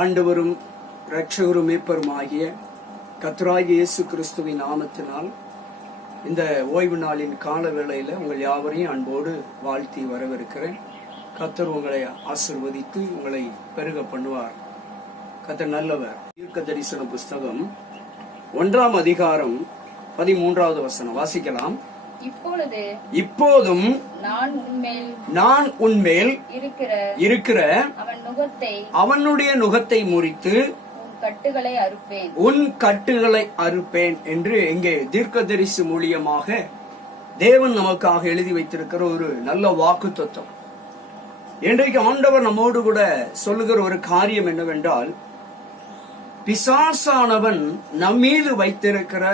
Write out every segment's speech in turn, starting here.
ஆண்டவரும் இரட்சகரும் மீட்பருமாகிய கர்த்தராகிய இயேசு கிறிஸ்துவின் நாமத்தினால் இந்த ஓய்வு நாளின் கால வேளையில உங்கள் யாவரையும் அன்போடு வாழ்த்தி வரவேற்கிறேன். கர்த்தர் உங்களை ஆசிர்வதித்து உங்களை பெருக பண்ணுவார். கர்த்தர் நல்லவர். தீர்க்க தரிசன புஸ்தகம் 1ஆம் அதிகாரம் 13வது வசனம் வாசிக்கலாம். இப்போதும் நான் உன்மேல் இருக்கிற அவனுடைய நுகத்தை முறித்து உன் கட்டுகளை அறுப்பேன் என்று இங்கே தீர்க்கதரிசி மூலியமாக தேவன் நமக்காக எழுதி வைத்திருக்கிற ஒரு நல்ல வாக்குத்தத்தம். இன்றைக்கு ஆண்டவர் நம்மோடு கூட சொல்லுகிற ஒரு காரியம் என்னவென்றால், பிசாசானவன் நம் மீது வைத்திருக்கிற,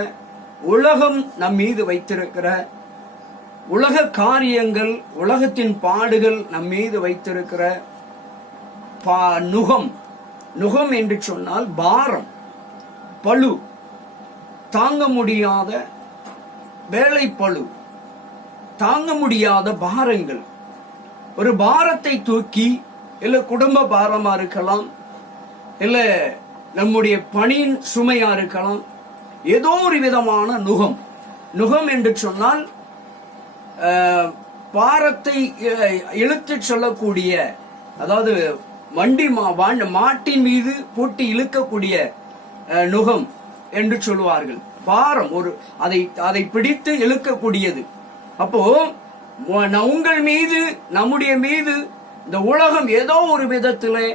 உலகம் நம் மீது வைத்திருக்கிற உலக காரியங்கள், உலகத்தின் பாடுகள் நம் மீது வைத்திருக்கிற நுகம் என்று சொன்னால் பாரம், பளு, தாங்க முடியாத வேலை பளு, தாங்க முடியாத பாரங்கள். ஒரு பாரத்தை தூக்கி, இல்ல குடும்ப பாரமா இருக்கலாம், இல்ல நம்முடைய பணியின் சுமையா இருக்கலாம், ஏதோ ஒரு விதமான நுகம் என்று சொன்னால் பாரத்தை இழுத்து செல்லக்கூடிய, அதாவது மாட்டின் மீது போட்டு இழுக்கக்கூடிய நுகம் என்று சொல்லுவார்கள். பாரம், ஒரு அதை பிடித்து இழுக்கக்கூடியது. அப்போ உங்கள் மீது, நம்முடைய மீது இந்த உலகம் ஏதோ ஒரு விதத்திலே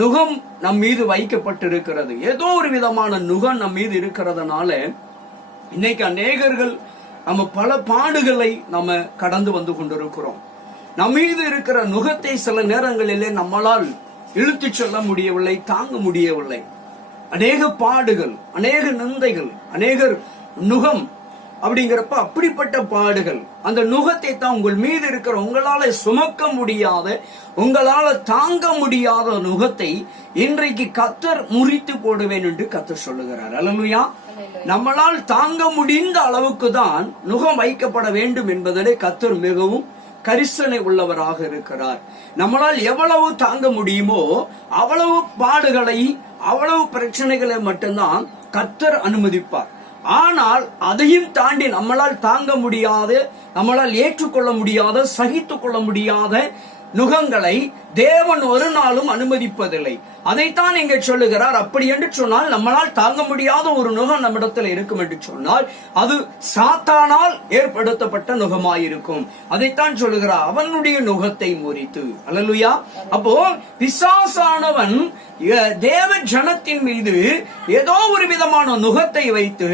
நுகம் நம் மீது வைக்கப்பட்டிருக்கிறது. ஏதோ ஒரு விதமான நுகம் நம் மீது இருக்கிறதுனால இன்னைக்கு அநேகர்கள் நம்ம பல பாடுகளை நம்ம கடந்து வந்து கொண்டிருக்கிறோம். நம் மீது இருக்கிற நுகத்தை சில நேரங்களிலே நம்மளால் இழுத்து செல்ல முடியவில்லை, தாங்க முடியவில்லை. அநேக பாடுகள், அநேக நிந்தைகள், அநேகர் நுகம் அப்படிங்கிறப்ப அப்படிப்பட்ட பாடுகள், அந்த நுகத்தை தான் உங்கள் மீது இருக்கிற, உங்களால சுமக்க முடியாத, உங்களால தாங்க முடியாத நுகத்தை இன்றைக்கு கர்த்தர் முறித்து போடுவேன் என்று கர்த்தர் சொல்லுகிறார். அல்லேலூயா. நம்மளால் தாங்க முடிந்த அளவுக்கு தான் நுகம் வைக்கப்பட வேண்டும் என்பதிலே கர்த்தர் மிகவும் கரிசனை உள்ளவராக இருக்கிறார். நம்மளால் எவ்வளவு தாங்க முடியுமோ அவ்வளவு பாடுகளை, அவ்வளவு பிரச்சனைகளை மட்டும்தான் கர்த்தர் அனுமதிப்பார். ஆனால் அதையும் தாண்டி நம்மளால் தாங்க முடியாத, நம்மளால் ஏற்றுக்கொள்ள முடியாத, சகித்துக் கொள்ள முடியாத நுகங்களை தேவன் ஒரு நாளும் அனுமதிப்பதில்லை. அதைத்தான் இங்கே சொல்லுகிறார். அப்படி என்று சொன்னால், நம்மளால் தாங்க முடியாத ஒரு நுகம் நம்மிடத்தில் இருக்கும் என்று சொன்னால் அது சாத்தானால் ஏற்படுத்தப்பட்ட நுகமாயிருக்கும். அதைத்தான் சொல்லுகிறார், அவனுடைய நுகத்தை முறித்து. அல்லேலூயா. அப்போ பிசாசானவன் தேவ ஜனத்தின் மீது ஏதோ ஒரு விதமான நுகத்தை வைத்து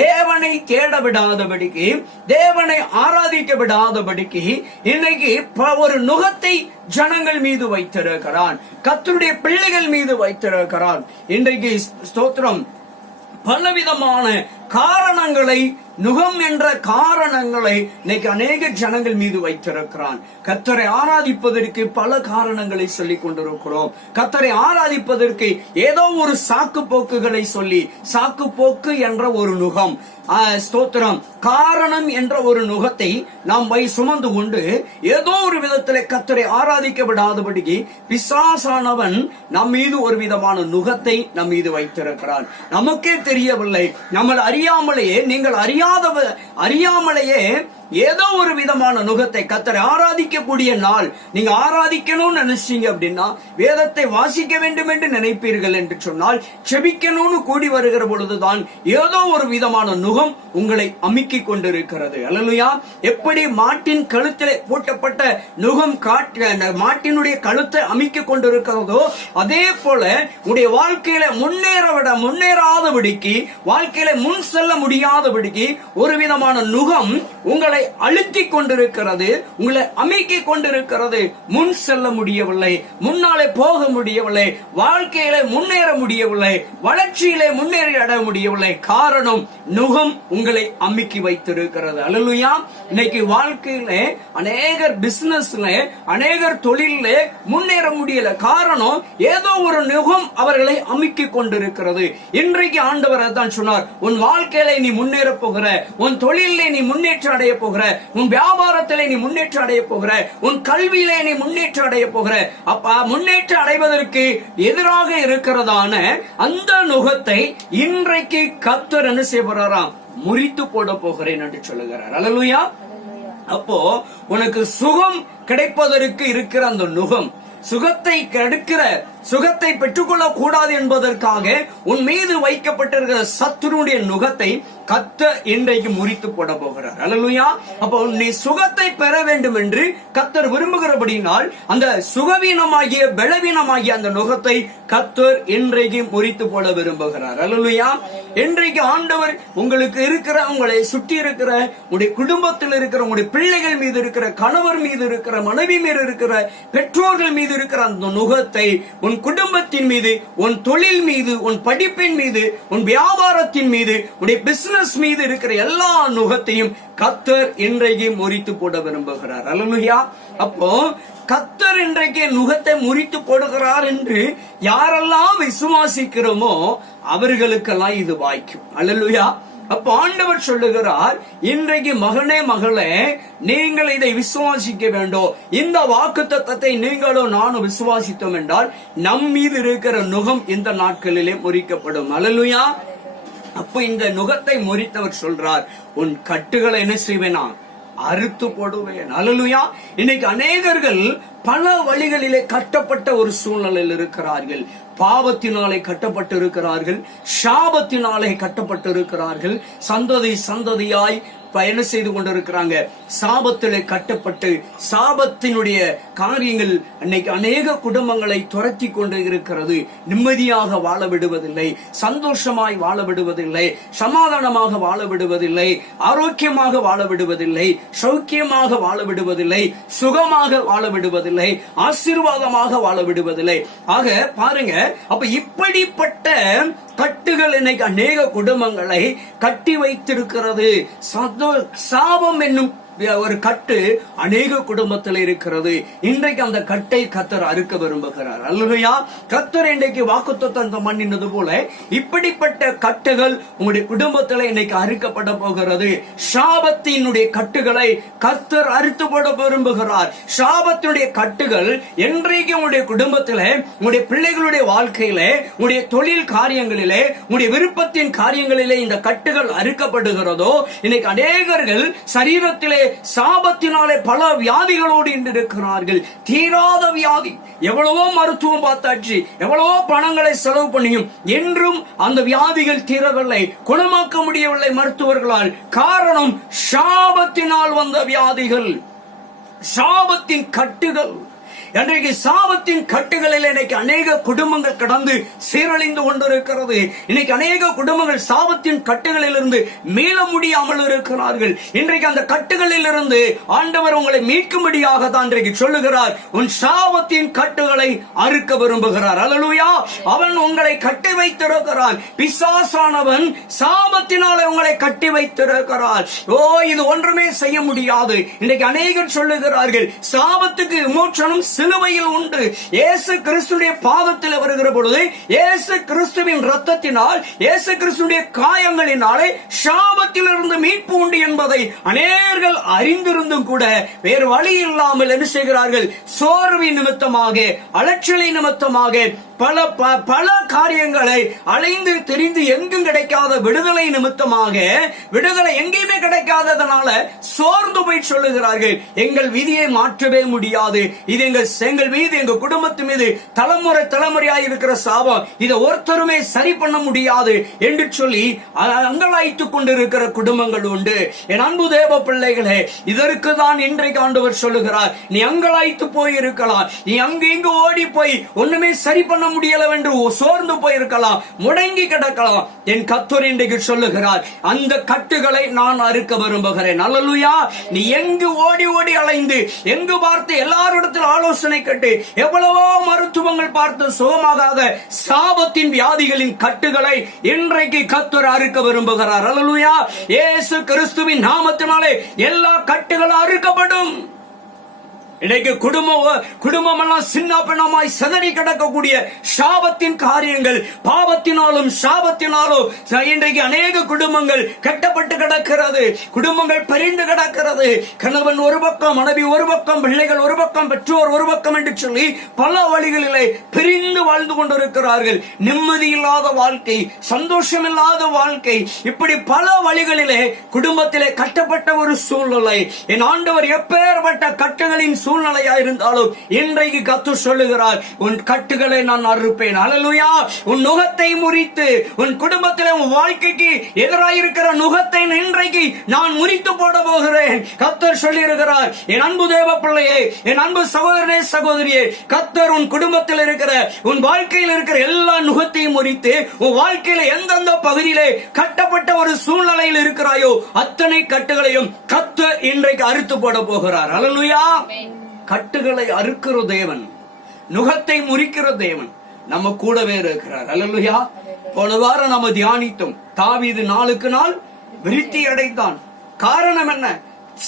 தேவனை தேட விடாதபடிக்கு, தேவனை ஆராதிக்க விடாதபடிக்கு இன்னைக்கு ஒரு நுகத்தை ஜனங்கள் மீது வைத்திருக்கிறான், கர்த்தருடைய பிள்ளைகள் மீது வைத்திருக்கிறான். இன்றைக்கு ஸ்தோத்திரம், பலவிதமான காரணங்களை, நுகம் என்ற காரணங்களை இன்னைக்கு அநேக ஜனங்கள் மீது வைத்திருக்கிறான். கர்த்தரை ஆராதிப்பதற்கு பல காரணங்களை சொல்லிக் கொண்டிருக்கிறோம். கர்த்தரை ஆராதிப்பதற்கு ஏதோ ஒரு சாக்கு போக்குகளை சொல்லி, சாக்கு போக்கு என்ற ஒரு நுகம், ஸ்தோத்திரம், காரணம் என்ற ஒரு நுகத்தை நாம் சுமந்து கொண்டு ஏதோ ஒரு விதத்திலே கர்த்தரை ஆராதிக்க விடாதபடிக்கு பிசாசானவன் நம் மீது ஒரு விதமான நுகத்தை நம் மீது வைத்திருக்கிறான். நமக்கே தெரியவில்லை, நம்ம அறியாமலேயே, நீங்கள் அறியாமலேயே ஏதோ ஒரு விதமான நுகத்தை, கர்த்தரை ஆராதிக்கக்கூடிய நாள், நீங்க ஆராதிக்கணும்னு நினைச்சீங்க அப்படின்னா, வேதத்தை வாசிக்க வேண்டும் என்று நினைப்பீர்கள் என்று சொன்னால், செபிக்கணும்னு கூடி வருகிற பொழுதுதான் ஏதோ ஒரு விதமான நுகம் உங்களை அமுக்கிக் கொண்டிருக்கிறது. அல்லேலூயா. எப்படி மாட்டின் கழுத்திலே பூட்டப்பட்ட நுகம் மாட்டினுடைய கழுத்தை அமுக்கிக் கொண்டிருக்கிறதோ, அதே போல உடைய வாழ்க்கையில முன்னேறாதபடிக்கு, வாழ்க்கையில முன் செல்ல முடியாதபடிக்கு ஒரு விதமான நுகம் உங்களை அழுத்திக் கொண்டிருக்கிறது, உங்களை அமைக்கிக் கொண்டிருக்கிறது. முன் செல்ல முடியவில்லை, முன்னாலே போக முடியவில்லை, வாழ்க்கையில முன்னேற முடியவில்லை, வளர்ச்சியிலே முன்னேறி அடைய முடியவில்லை. காரணம், நுகம் உங்களை அமுக்கி வைத்திருக்கிறது. அல்லேலூயா. இன்னைக்கு வாழ்க்கையில அநேகர் பிசினஸ்ல, அநேகர் தொழில முன்னேற முடியல. காரணம், ஏதோ ஒரு நுகம் அவர்களை அமுக்கிக் கொண்டிருக்கிறது. இன்றைக்கு ஆண்டவர் தான் சொன்னார், உன் வாழ்க்கையில நீ முன்னேற போகிற, உன் தொழிலே நீ முன்னேற்றம் அடைய போகிற, உன் வியாபாரத்திலே நீ முன்னேற்றம் அடைய போகிற, உன் கல்வியிலே நீ முன்னேற்றம் அடைய போகிற. அப்ப முன்னேற்றம் அடைவதற்கு எதிராக இருக்கிறதான அந்த நுகத்தை இன்றைக்கு கர்த்தர் என்ன செய்வாராம்? முறித்து போட போகிறேன் என்று சொல்லுகிறார். அல்லேலூயா. அப்போ உனக்கு சுகம் கிடைப்பதற்கு இருக்கிற அந்த நுகம், சுகத்தை கெடுக்கிற, சுகத்தை பெற்றுக்கொள்ள கூடாது என்பதற்காக உன் மீது வைக்கப்பட்டிருக்கிற சத்துருடைய நுகத்தை கர்த்தர் இன்றைக்கு முறித்து போட போகிறார். அல்லேலூயா. அப்போ நீ சுகத்தை பெற வேண்டும் என்று கர்த்தர் விரும்புகிறபடினால் அந்த சுகவீனமாகிய பலவீனமாகிய அந்த நுகத்தை கர்த்தர் இன்றைக்கு முறித்து போட விரும்புகிறார். அல்லேலூயா. இன்றைக்கு ஆண்டவர் உங்களுக்கு இருக்கிற, உங்களை சுற்றி இருக்கிற, உங்களுடைய குடும்பத்தில் இருக்கிற, உங்களுடைய பிள்ளைகள் மீது இருக்கிற, கணவர் மீது இருக்கிற, மனைவி மீது இருக்கிற, பெற்றோர்கள் மீது இருக்கிற அந்த நுகத்தை உன் குடும்பத்தின் மீது, உன் தொழில் மீது, உன் படிப்பின் மீது, உன் வியாபாரத்தின் மீது, உன்னுடைய பிசினஸ் மீது இருக்கிற எல்லா நுகத்தையும் கர்த்தர் இன்றைக்கு முறித்து போட விரும்புகிறார். அல்லேலூயா. அப்போ கர்த்தர் இன்றைக்கு நுகத்தை முறித்து போடுகிறார் என்று யாரெல்லாம் விசுவாசிக்கிறோமோ அவர்களுக்கெல்லாம் இது வாய்க்கும். அல்லேலூயா. அப்ப ஆண்டவர் சொல்லுகிறார், இன்றைக்கு மகனே மகளே, நீங்கள் இதை விசுவாசிக்க வேண்டும். இந்த வாக்குத்தத்தத்தை நீங்களும் நானும் விசுவாசித்தோம் என்றால் நம் மீது இருக்கிற நுகம் இந்த நாட்களிலே முறிக்கப்படும். அல்லேலூயா. அப்ப இந்த நுகத்தை முறித்தவர் சொல்றார், உன் கட்டுகளை என்ன செய்வேனா? அறுத்து போடுவேன். அல்லேலூயா. இன்னைக்கு அநேகர்கள் பல வழிகளிலே கட்டப்பட்ட ஒரு சூழ்நிலையில் இருக்கிறார்கள். பாவத்தினாலே கட்டப்பட்டு இருக்கிறார்கள், சாபத்தினாலே கட்டப்பட்டு இருக்கிறார்கள், சந்ததி சந்ததியாய் பயணம் செய்து கொண்டிருக்கிறாங்க. சாபத்திலே கட்டப்பட்டு சாபத்தினுடைய காரியங்கள் இன்னைக்கு அநேக குடும்பங்களை துரத்தி கொண்டு இருக்கிறது. நிம்மதியாக வாழ விடுவதில்லை, சந்தோஷமாய் வாழ விடுவதில்லை, சமாதானமாக வாழ விடுவதில்லை, ஆரோக்கியமாக வாழ விடுவதில்லை, சௌக்கியமாக வாழ விடுவதில்லை, சுகமாக வாழ விடுவதில்லை, ஆசீர்வாதமாக வாழ விடுவதில்லை. ஆக பாருங்க, அப்ப இப்படிப்பட்ட கட்டுகள் இன்னைக்கு அநேக குடும்பங்களை கட்டி வைத்திருக்கிறது. சாபம் என்னும் ஒரு கட்டு அநேக குடும்பத்தில் இருக்கிறது. இன்றைக்கு அந்த கட்டை கர்த்தர் அறுக்க விரும்புகிறார். அல்லேலூயா. கர்த்தர் இன்றைக்கு வாக்குத்தத்தம் பண்ணினது போல இப்படிப்பட்ட கட்டுகள் உங்களுடைய குடும்பத்தில் இன்னைக்கு அறுக்கப்பட போகிறது. சாபத்தினுடைய கட்டுகளை கர்த்தர் அறுத்து போட விரும்புகிறார். சாபத்தினுடைய கட்டுகள் என்றைக்கு உங்களுடைய குடும்பத்திலே, உங்களுடைய பிள்ளைகளுடைய வாழ்க்கையிலே, உங்களுடைய தொழில் காரியங்களிலே, உங்களுடைய விருப்பத்தின் காரியங்களிலே இந்த கட்டுகள் அறுக்கப்படுகிறதோ, இன்னைக்கு அநேகர்கள் சரீரத்திலே சாபத்தினாலே பல வியாதிகளோடு இருக்கிறார்கள். தீராத வியாதி. எவ்வளவோ மருத்துவம் பார்த்தாச்சு, எவ்வளவோ பணங்களை செலவு பண்ணியும் என்றும் அந்த வியாதிகள் தீரவில்லை, குணமாக்க முடியவில்லை மருத்துவர்களால். காரணம் சாபத்தினால் வந்த வியாதிகள், சாபத்தின் கட்டுகள். இன்றைக்கு சாபத்தின் கட்டுகளில் இன்னைக்கு அநேக குடும்பங்கள் கடந்து சீரழிந்து கொண்டிருக்கிறது. இன்னைக்கு அநேக குடும்பங்கள் சாபத்தின் கட்டுகளில் இருந்து மீள முடியாமல் இருக்கிறார்கள். இன்றைக்கு அந்த கட்டுகளில் இருந்து ஆண்டவர் உங்களை மீட்கும்படியாக தான் இன்றைக்கு சொல்லுகிறார், உன் சாபத்தின் கட்டுகளை அறுக்க விரும்புகிறார். அல்லேலூயா. அவன் உங்களை கட்டி வைத்திருக்கிறான். பிசாசானவன் சாபத்தினாலே உங்களை கட்டி வைத்திருக்கிறார். ஓ, இது ஒன்றுமே செய்ய முடியாது. இன்றைக்கு அநேகர் சொல்லுகிறார்கள், சாபத்துக்கு விமோசனம் சிலுவையில் உண்டு. இயேசு கிறிஸ்துவின் பாதத்தில் வருகிற பொழுது, இயேசு கிறிஸ்துவின் ரத்தத்தினால், இயேசு கிறிஸ்துவின் காயங்களினாலே சாபத்திலிருந்து மீட்பு உண்டு என்பதை அநேகர்கள் அறிந்திருந்தும் கூட வேறு வழி இல்லாமல் என்ன செய்கிறார்கள்? சோர்வின் நிமித்தமாக, அலட்சிய நிமித்தமாக பல காரியங்களை அலைந்து தெரிந்து எங்கும் கிடைக்காத விடுதலை நிமித்தமாக, விடுதலை எங்கேயுமே கிடைக்காததனால சோர்ந்து போய் சொல்லுகிறார்கள், எங்கள் விதியை மாற்றவே முடியாது, இது எங்கள் மீது, எங்க குடும்பத்து மீது தலைமுறை தலைமுறையாய் இருக்கிற சாபம், இதை ஒருத்தருமே சரி பண்ண முடியாது என்று சொல்லி அங்கலாய்த்துக் கொண்டிருக்கிற குடும்பங்கள் உண்டு. என் அன்பு தேவ பிள்ளைகளே, இதற்கு தான் இன்றைக்கு ஆண்டவர் சொல்லுகிறார், நீ அங்கலாய்த்து போய் இருக்கலாம், நீ அங்கு இங்கு ஓடி போய் ஒண்ணுமே சரி பண்ண முடியல என்று சோர்ந்து போயிருக்கலாம், முடங்கி கிடக்கலாம். என் கர்த்தர் இன்றைக்கு சொல்லுகிறார், அந்த கட்டுகளை நான் அறுக்க விரும்புகிறேன். அல்லேலூயா. நீ எங்கு ஓடி ஓடி அலைந்து, எங்கு பார்த்து எல்லாரிடத்தில் ஆலோசனை கேட்டு, எவ்வளவோ மருத்துவங்கள் பார்த்து சுகமாகாத சாபத்தின் வியாதிகளின் கட்டுகளை இன்றைக்கு கர்த்தர் அறுக்க விரும்புகிறார். அல்லேலூயா. இயேசு கிறிஸ்துவின் நாமத்தினாலே எல்லா கட்டுகளும் அறுக்கப்படும். இன்னைக்கு குடும்பம் எல்லாம் சின்ன பின்னமாய் சிதறி கிடக்கக்கூடிய சாபத்தின் காரியங்கள், பாவத்தினாலும் சாபத்தினாலும் இன்றைக்கு அநேக குடும்பங்கள் கட்டப்பட்டு கிடக்கிறது. குடும்பங்கள் பிரிந்து கிடக்கிறது. கணவன் ஒரு பக்கம், மனைவி ஒரு பக்கம், பிள்ளைகள் ஒரு பக்கம், பெற்றோர் ஒரு பக்கம் என்று சொல்லி பல வழிகளிலே பிரிந்து வாழ்ந்து கொண்டிருக்கிறார்கள். நிம்மதி இல்லாத வாழ்க்கை, சந்தோஷம் இல்லாத வாழ்க்கை, இப்படி பல வழிகளிலே குடும்பத்திலே கட்டப்பட்ட ஒரு சூழ்நிலை. என் ஆண்டவர் எப்பேற்பட்ட கட்டுகளின் சூழ்நிலையா இருந்தாலும் இன்றைக்கு கர்த்தர் சொல்லுகிறார், உன் கட்டுகளை நான் அறுப்பேன். அல்லேலூயா. உன் நுகத்தை முறித்து, உன் குடும்பத்தில் உன் வாழ்க்கைக்கு எதிராயிருக்கிற நுகத்தை இன்றைக்கு நான் முறித்து போட போகிறேன். கர்த்தர் சொல்லி இருக்கிறார், என் அன்பு தேவ பிள்ளையே, என் அன்பு சகோதரனே சகோதரியே, கர்த்தர் உன் குடும்பத்தில் இருக்கிற, உன் வாழ்க்கையில் இருக்கிற எல்லா நுகத்தையும் முறித்து, உன் வாழ்க்கையில எந்தெந்த பகுதியிலே கட்டப்பட்ட ஒரு சூழ்நிலையில் இருக்கிறாயோ அத்தனை கட்டுகளையும் கர்த்தர் இன்றைக்கு அறுத்து போட போகிறார். அல்லேலூயா. கட்டுகளை அறுக்கிற தேவன், நுகத்தை முறிக்கிற தேவன் நம்ம கூடவே இருக்கிறார். அல்லேலூயா. போன வாரம் நம்ம தியானித்தோம், தாவீது நாளுக்கு நாள் விருத்தி அடைந்தான். காரணம் என்ன?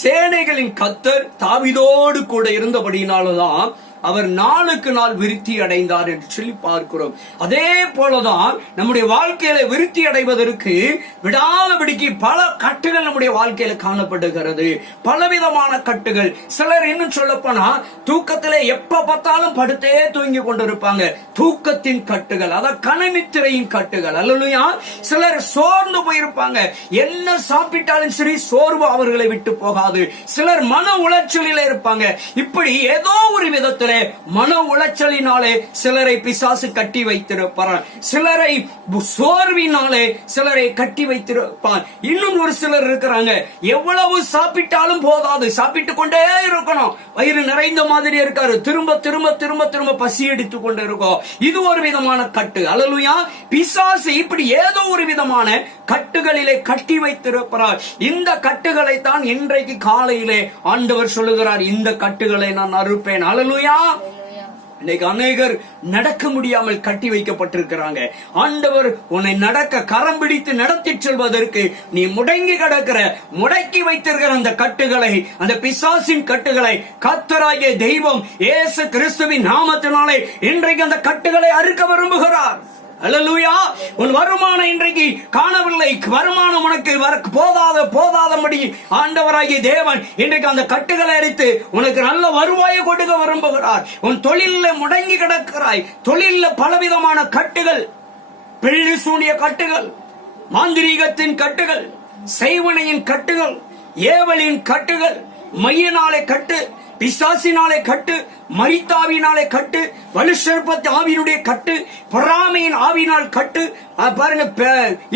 சேனைகளின் கர்த்தர் தாவீதோடு கூட இருந்தபடியினால்தான் அவர் நாளுக்கு நாள் விருத்தி அடைந்தார் என்று சொல்லி பார்க்கிறோம். அதே போலதான் நம்முடைய வாழ்க்கையில விருத்தி அடைவதற்கு விடாதபடிக்கு பல கட்டுகள் நம்முடைய வாழ்க்கையில காணப்படுகிறது. பலவிதமான கட்டுகள். சிலர் இன்னும் சொல்ல போனா தூக்கத்திலே எப்ப பார்த்தாலும் படுத்தே தூங்கி கொண்டிருப்பாங்க. தூக்கத்தின் கட்டுகள், அத கனநித்திரையின் கட்டுகள். அல்லேலூயா. சிலர் சோர்ந்து போயிருப்பாங்க. என்ன சாப்பிட்டாலும் சரி சோர்வு அவர்களை விட்டு போகாது. சிலர் மன உளைச்சலில் இருப்பாங்க. இப்படி ஏதோ ஒரு விதத்தில் மன உளைச்சலினாலே சிலரை பிசாசு கட்டி வைத்திருப்பார். சிலரை சோர்வினாலே சிலரை கட்டி வைத்திருப்பார். இன்னும் ஒரு சிலர் இருக்கிறாங்க, எவ்வளவு சாப்பிட்டாலும் போதாது, சாப்பிட்டுக் கொண்டே இருக்கணும், வயிறு நிறைந்த மாதிரி இருக்காரு, திரும்ப திரும்ப திரும்ப திரும்ப பசி எடுத்துக் கொண்டு இருக்கும். இது ஒரு விதமான கட்டு. அல்லேலூயா. பிசாசு இப்படி ஏதோ ஒரு விதமான கட்டுகளிலே கட்டி வைத்திருக்கிறார். இந்த கட்டுகளை தான் இன்றைக்கு காலையிலே ஆண்டவர் சொல்லுகிறார், இந்த கட்டுகளை நான் அறுப்பேன். அல்லேலூயா. இன்னைக்கு அநேகர் நடக்க முடியாமல் கட்டி வைக்கப்பட்டிருக்கிறாங்க. ஆண்டவர் உன்னை நடக்க கரம் பிடித்து நடத்தி செல்வதற்கு நீ முடங்கி கிடக்கிற, முடக்கி வைத்திருக்கிற அந்த கட்டுகளை, அந்த பிசாசின் கட்டுகளை கர்த்தராகிய தெய்வம் இயேசு கிறிஸ்துவின் நாமத்தினாலே இன்றைக்கு அந்த கட்டுகளை அறுக்க விரும்புகிறார். அல்லேலூயா. உன் வருமானம் இன்றைக்கு காணவில்லை, வருமானம் உனக்கு போதாதபடி ஆண்டவராகிய தேவன் இன்றைக்கு அந்த கட்டுகளை அரித்து உனக்கு நல்ல வருவாயை கொடுக்க விரும்புகிறார். உன் தொழில முடங்கி கிடக்கிறாய். தொழில பலவிதமான கட்டுகள், பில்லி சூனிய கட்டுகள், மாந்திரீகத்தின் கட்டுகள், செய்வனையின் கட்டுகள், ஏவலின் கட்டுகள், மையினாலே கட்டு, பிசாசினாலே கட்டு, மரித்தாவினாலே கட்டு, வலுசற்பத்து ஆவியினுடைய கட்டு, பொறாமையின் ஆவியினால் கட்டு, பாருங்க,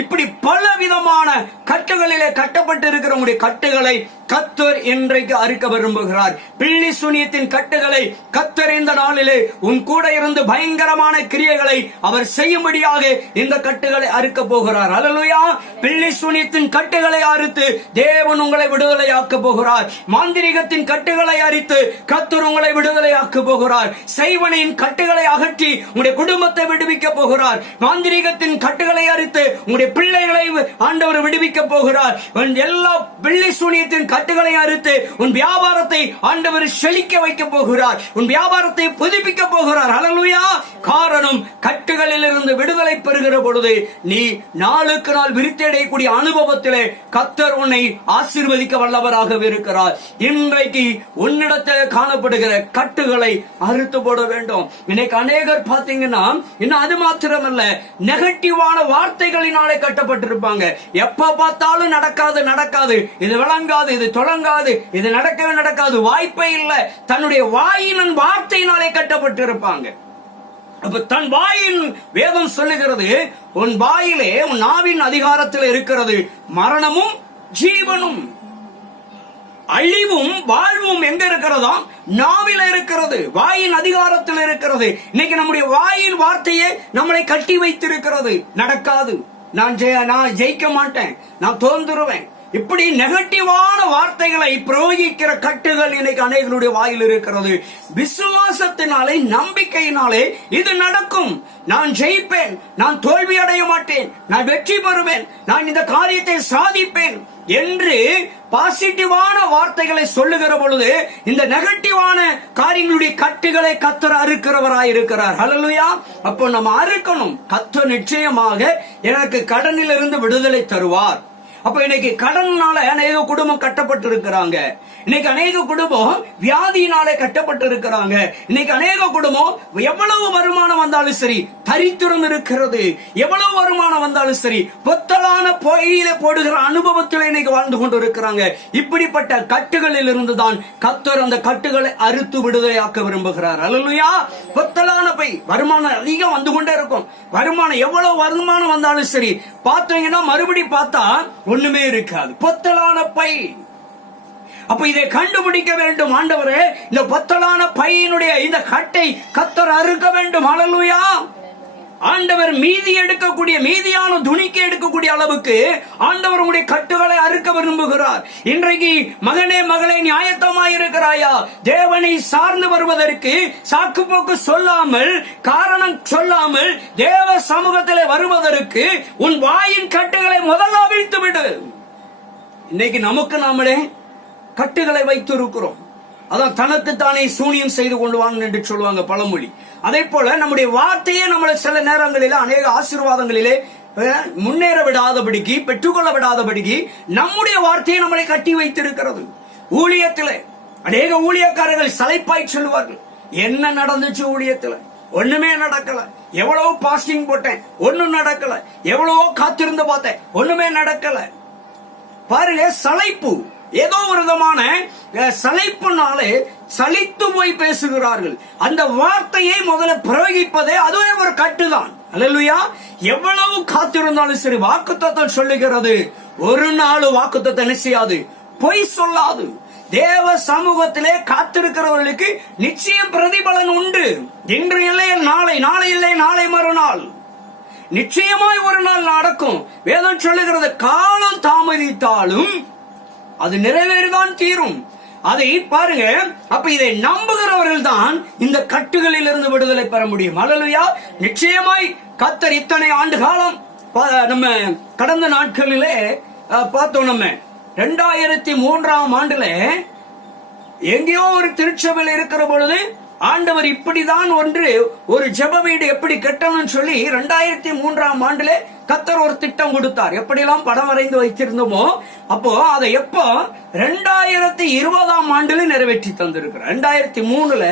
இப்படி பல விதமான கட்டுகளிலே கட்டப்பட்டு இருக்கிற உங்களுடைய கட்டுகளை கர்த்தர் இன்றைக்கு அறுக்க விரும்புகிறார். பில்லி சூனியத்தின் கட்டுகளை கர்த்தர் இந்த நாளிலே உன் கூட இருந்து பயங்கரமான கிரியைகளை அவர் செய்யும்படியாக இந்த கட்டுகளை அறுக்க போகிறார். அல்லேலூயா. பில்லி சூனியத்தின் கட்டுகளை அறுத்து தேவன் உங்களை விடுதலையாக்க போகிறார். மாந்திரீகத்தின் கட்டுகளை அறுத்து கர்த்தர் உங்களை விடுதலையாக்க போகிறார். செய்வனையின் கட்டுகளை அகற்றி உங்களுடைய குடும்பத்தை விடுவிக்க போகிறார். மாந்திரீகத்தின் கட்டுகளை அறுத்து உங்களுடைய பிள்ளைகளை ஆண்டவர் விடுவிக்க போகிறார். எல்லா பில்லி சூனியத்தின் கட்டுகளை அறுத்து உன் வியாபாரத்தை ஆண்டவர் செழிக்க வைக்க போகிறார். உன் வியாபாரத்தை புதுப்பிக்க போகிறார். அல்லேலூயா. காரணம், கட்டுகளில் இருந்து விடுதலை பெறுகிற பொழுது நீ நாளுக்கு நாள் விருத்தி அடையக்கூடிய அனுபவத்திலே கர்த்தர் உன்னை ஆசீர்வதிக்க வல்லவராக இருக்கிறார். இன்றைக்கு உன்னிடத்தில் காணப்படுகிற கட்டுகளை அறுத்து போட வேண்டும். இன்னைக்கு அநேகர் பாத்தீங்கன்னா இன்னும் அது மாத்திரமல்ல, நெகட்டிவான வார்த்தைகளினாலே கட்டப்பட்டிருப்பாங்க. எப்ப பார்த்தாலும் நடக்காது, இது விளங்காது, இது தொடங்காது, இது நடக்கவே நடக்காது, வாய்ப்பே இல்லை, தன்னுடைய வாயின் வார்த்தையினாலே கட்டப்பட்டிருப்பாங்க. அப்ப தன் வாயின் வேதம் சொல்லுகிறது, உன் வாயிலே உன் நாவின் அதிகாரத்தில் இருக்கிறது மரணமும் ஜீவனும், அழிவும் வாழ்வும் எங்க இருக்கிறதா? நாவில இருக்கிறது, வாயின் அதிகாரத்தில் இருக்கிறது. இன்னைக்கு நம்முடைய வாயின் வார்த்தையே நம்மளை கட்டி வைத்திருக்கிறது. நடக்காது, நான் ஜெயிக்க மாட்டேன், நான் தோன்றுருவேன், இப்படி நெகட்டிவான வார்த்தைகளை பிரயோகிக்கிற கட்டுகள் இன்னைக்கு அநேகருடைய வாயில் இருக்கிறது. விசுவாசத்தினாலே, நம்பிக்கையினாலே இது நடக்கும். நான் ஜெயிப்பேன், நான் தோல்வி அடைய மாட்டேன், நான் வெற்றி பெறுவேன், நான் இந்த காரியத்தை சாதிப்பேன் என்று பாசிட்டிவான வார்த்தைகளை சொல்லுகிற பொழுது இந்த நெகட்டிவான காரியங்களுடைய கட்டுகளை கர்த்தர் அறுக்கிறவராய் இருக்கிறார். ஹல்லேலூயா. அப்போ நம்ம அறுக்கணும். கர்த்தர் நிச்சயமாக எனக்கு கடனில் இருந்து விடுதலை தருவார். அப்ப இன்னைக்கு கடனால அநேக குடும்பம் கட்டப்பட்டு இருக்கிறாங்க. இன்னைக்கு அநேக குடும்பம் வியாதியினாலே கட்டப்பட்டு இருக்கிறாங்க. இன்னைக்கு அநேக குடும்பம் எவ்வளவு வருமானம் வந்தாலும் சரி தரித்திரம் இருக்கிறது. எவ்வளவு வருமானம் வந்தாலும் சரி பொத்தலான பொய்யில போடுகிற அனுபவத்தில் இன்னைக்கு வாழ்ந்து கொண்டு இருக்கிறாங்க. இப்படிப்பட்ட கட்டுகளில் இருந்துதான் கர்த்தர் அந்த கட்டுகளை அறுத்து விடுதலையாக்க விரும்புகிறார். அல்லேலூயா. பொத்தலான பை, வருமானம் அதிகம் வந்து கொண்டே இருக்கும். வருமானம் எவ்வளவு வருமானம் வந்தாலும் சரி பார்த்தீங்கன்னா மறுபடி பார்த்தா ஒண்ணுமே இருக்காது. பொத்தலான பை. அப்ப இதை கண்டுபிடிக்க வேண்டும். ஆண்டவரே, இந்த பொத்தலான பையினுடைய இந்த கட்டை கர்த்தர் அறுக்க வேண்டும். ஹல்லேலூயா. ஆண்டவர் மீதி எடுக்கக்கூடிய, மீதியான துணிக்கு எடுக்கக்கூடிய அளவுக்கு ஆண்டவர் உடைய கட்டுகளை அறுக்க விரும்புகிறார். இன்றைக்கு மகனே மகளே நீ ஆயத்தமாயிருக்கிறாயா? தேவனை சார்ந்து வருவதற்கு சாக்கு போக்கு சொல்லாமல், காரணம் சொல்லாமல் தேவ சமூகத்தில் வருவதற்கு உன் வாயின் கட்டுகளை முதல்ல அவிழ்த்து விடு. இன்னைக்கு நமக்கு நாமளே கட்டுகளை வைத்திருக்கிறோம். அதான் தனக்கு தானே சூனியம் செய்து கொள்வாங்க என்று சொல்லுவாங்க பழமொழி. அதே போல நம்முடைய வார்த்தையே நம்மளை சில நேரங்களிலே அநேக ஆசீர்வாதங்களிலே முன்னேற விடாதபடிக்கு, பெற்றுக்கொள்ள விடாதபடிக்கு நம்முடைய வார்த்தையை நம்மளை கட்டி வைத்திருக்கிறது. ஊழியத்திலே அநேக ஊழியக்காரர்கள் சலைப்பாய் சொல்லுவார்கள், என்ன நடந்துச்சு ஊழியத்துல? ஒண்ணுமே நடக்கல. எவ்வளவு பாஸ்டிங் போட்டேன், ஒண்ணும் நடக்கல. எவ்வளவோ காத்திருந்து பார்த்தேன், ஒண்ணுமே நடக்கல. பாருங்க, சலைப்பு, ஏதோ ஒரு விதமான சலைப்புனாலே சலித்து போய் பேசுகிறார்கள். அந்த வார்த்தையை முதல்ல பிரயோகிப்பதே அதுவே ஒரு கட்டுதான். அல்லேலூயா. எவ்வளவு காத்திருந்தாலும் சரி, வாக்குத்தத்தம் சொல்லுகிறது, ஒரு நாள் வாக்குத்தத்தம் செய்யாது, பொய் சொல்லாது. தேவ சமூகத்திலே காத்திருக்கிறவர்களுக்கு நிச்சயம் பிரதிபலன் உண்டு. இன்று இல்லை நாளை, நாளை இல்லை நாளை மறுநாள், நிச்சயமாய் ஒரு நாள் நடக்கும். வேதம் சொல்லுகிறது, காலம் தாமதித்தாலும் அது நிறைவேறுதான் தீரும். அதை பாருங்க. அப்ப இதை நம்புகிறவர்கள் தான் இந்த கட்டுகளில் இருந்து விடுதலை பெற முடியும். அல்லேலூயா. நிச்சயமாய் கர்த்தர் இத்தனை ஆண்டு காலம் நம்ம கடந்த நாட்களிலே பார்த்தோம். நம்ம 2003ஆம் ஆண்டுல எங்கேயோ ஒரு திருச்சபையில் இருக்கிற பொழுது ஆண்டவர் இப்படிதான் ஒரு ஜெப வீடு எப்படி கட்டணும்னு சொல்லி 2003ஆம் ஆண்டுல கர்த்தர் ஒரு திட்டம் கொடுத்தார். எப்படியெல்லாம் படம் வரைந்து வைத்திருந்தோமோ அப்போ அதை எப்போ 2020ஆம் ஆண்டுல நிறைவேற்றி தந்திருக்கிறார். 2003ல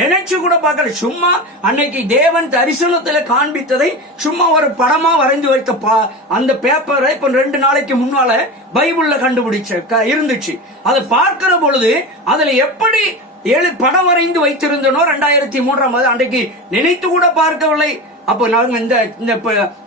நினைச்சு கூட பார்க்கல. சும்மா அன்னைக்கு தேவன் தரிசனத்துல காண்பித்ததை சும்மா ஒரு படமா வரைந்து வைத்த அந்த பேப்பரை இப்ப 2 நாளைக்கு முன்னால பைபிள்ல கண்டுபிடிச்ச இருந்துச்சு. அதை பார்க்கிற பொழுது அதுல எப்படி 7 படம் வரைந்து வைத்திருந்தனோ 2003ஆம் ஆண்டு அன்றைக்கு நினைத்து கூட பார்க்கவில்லை. அப்போ நாங்க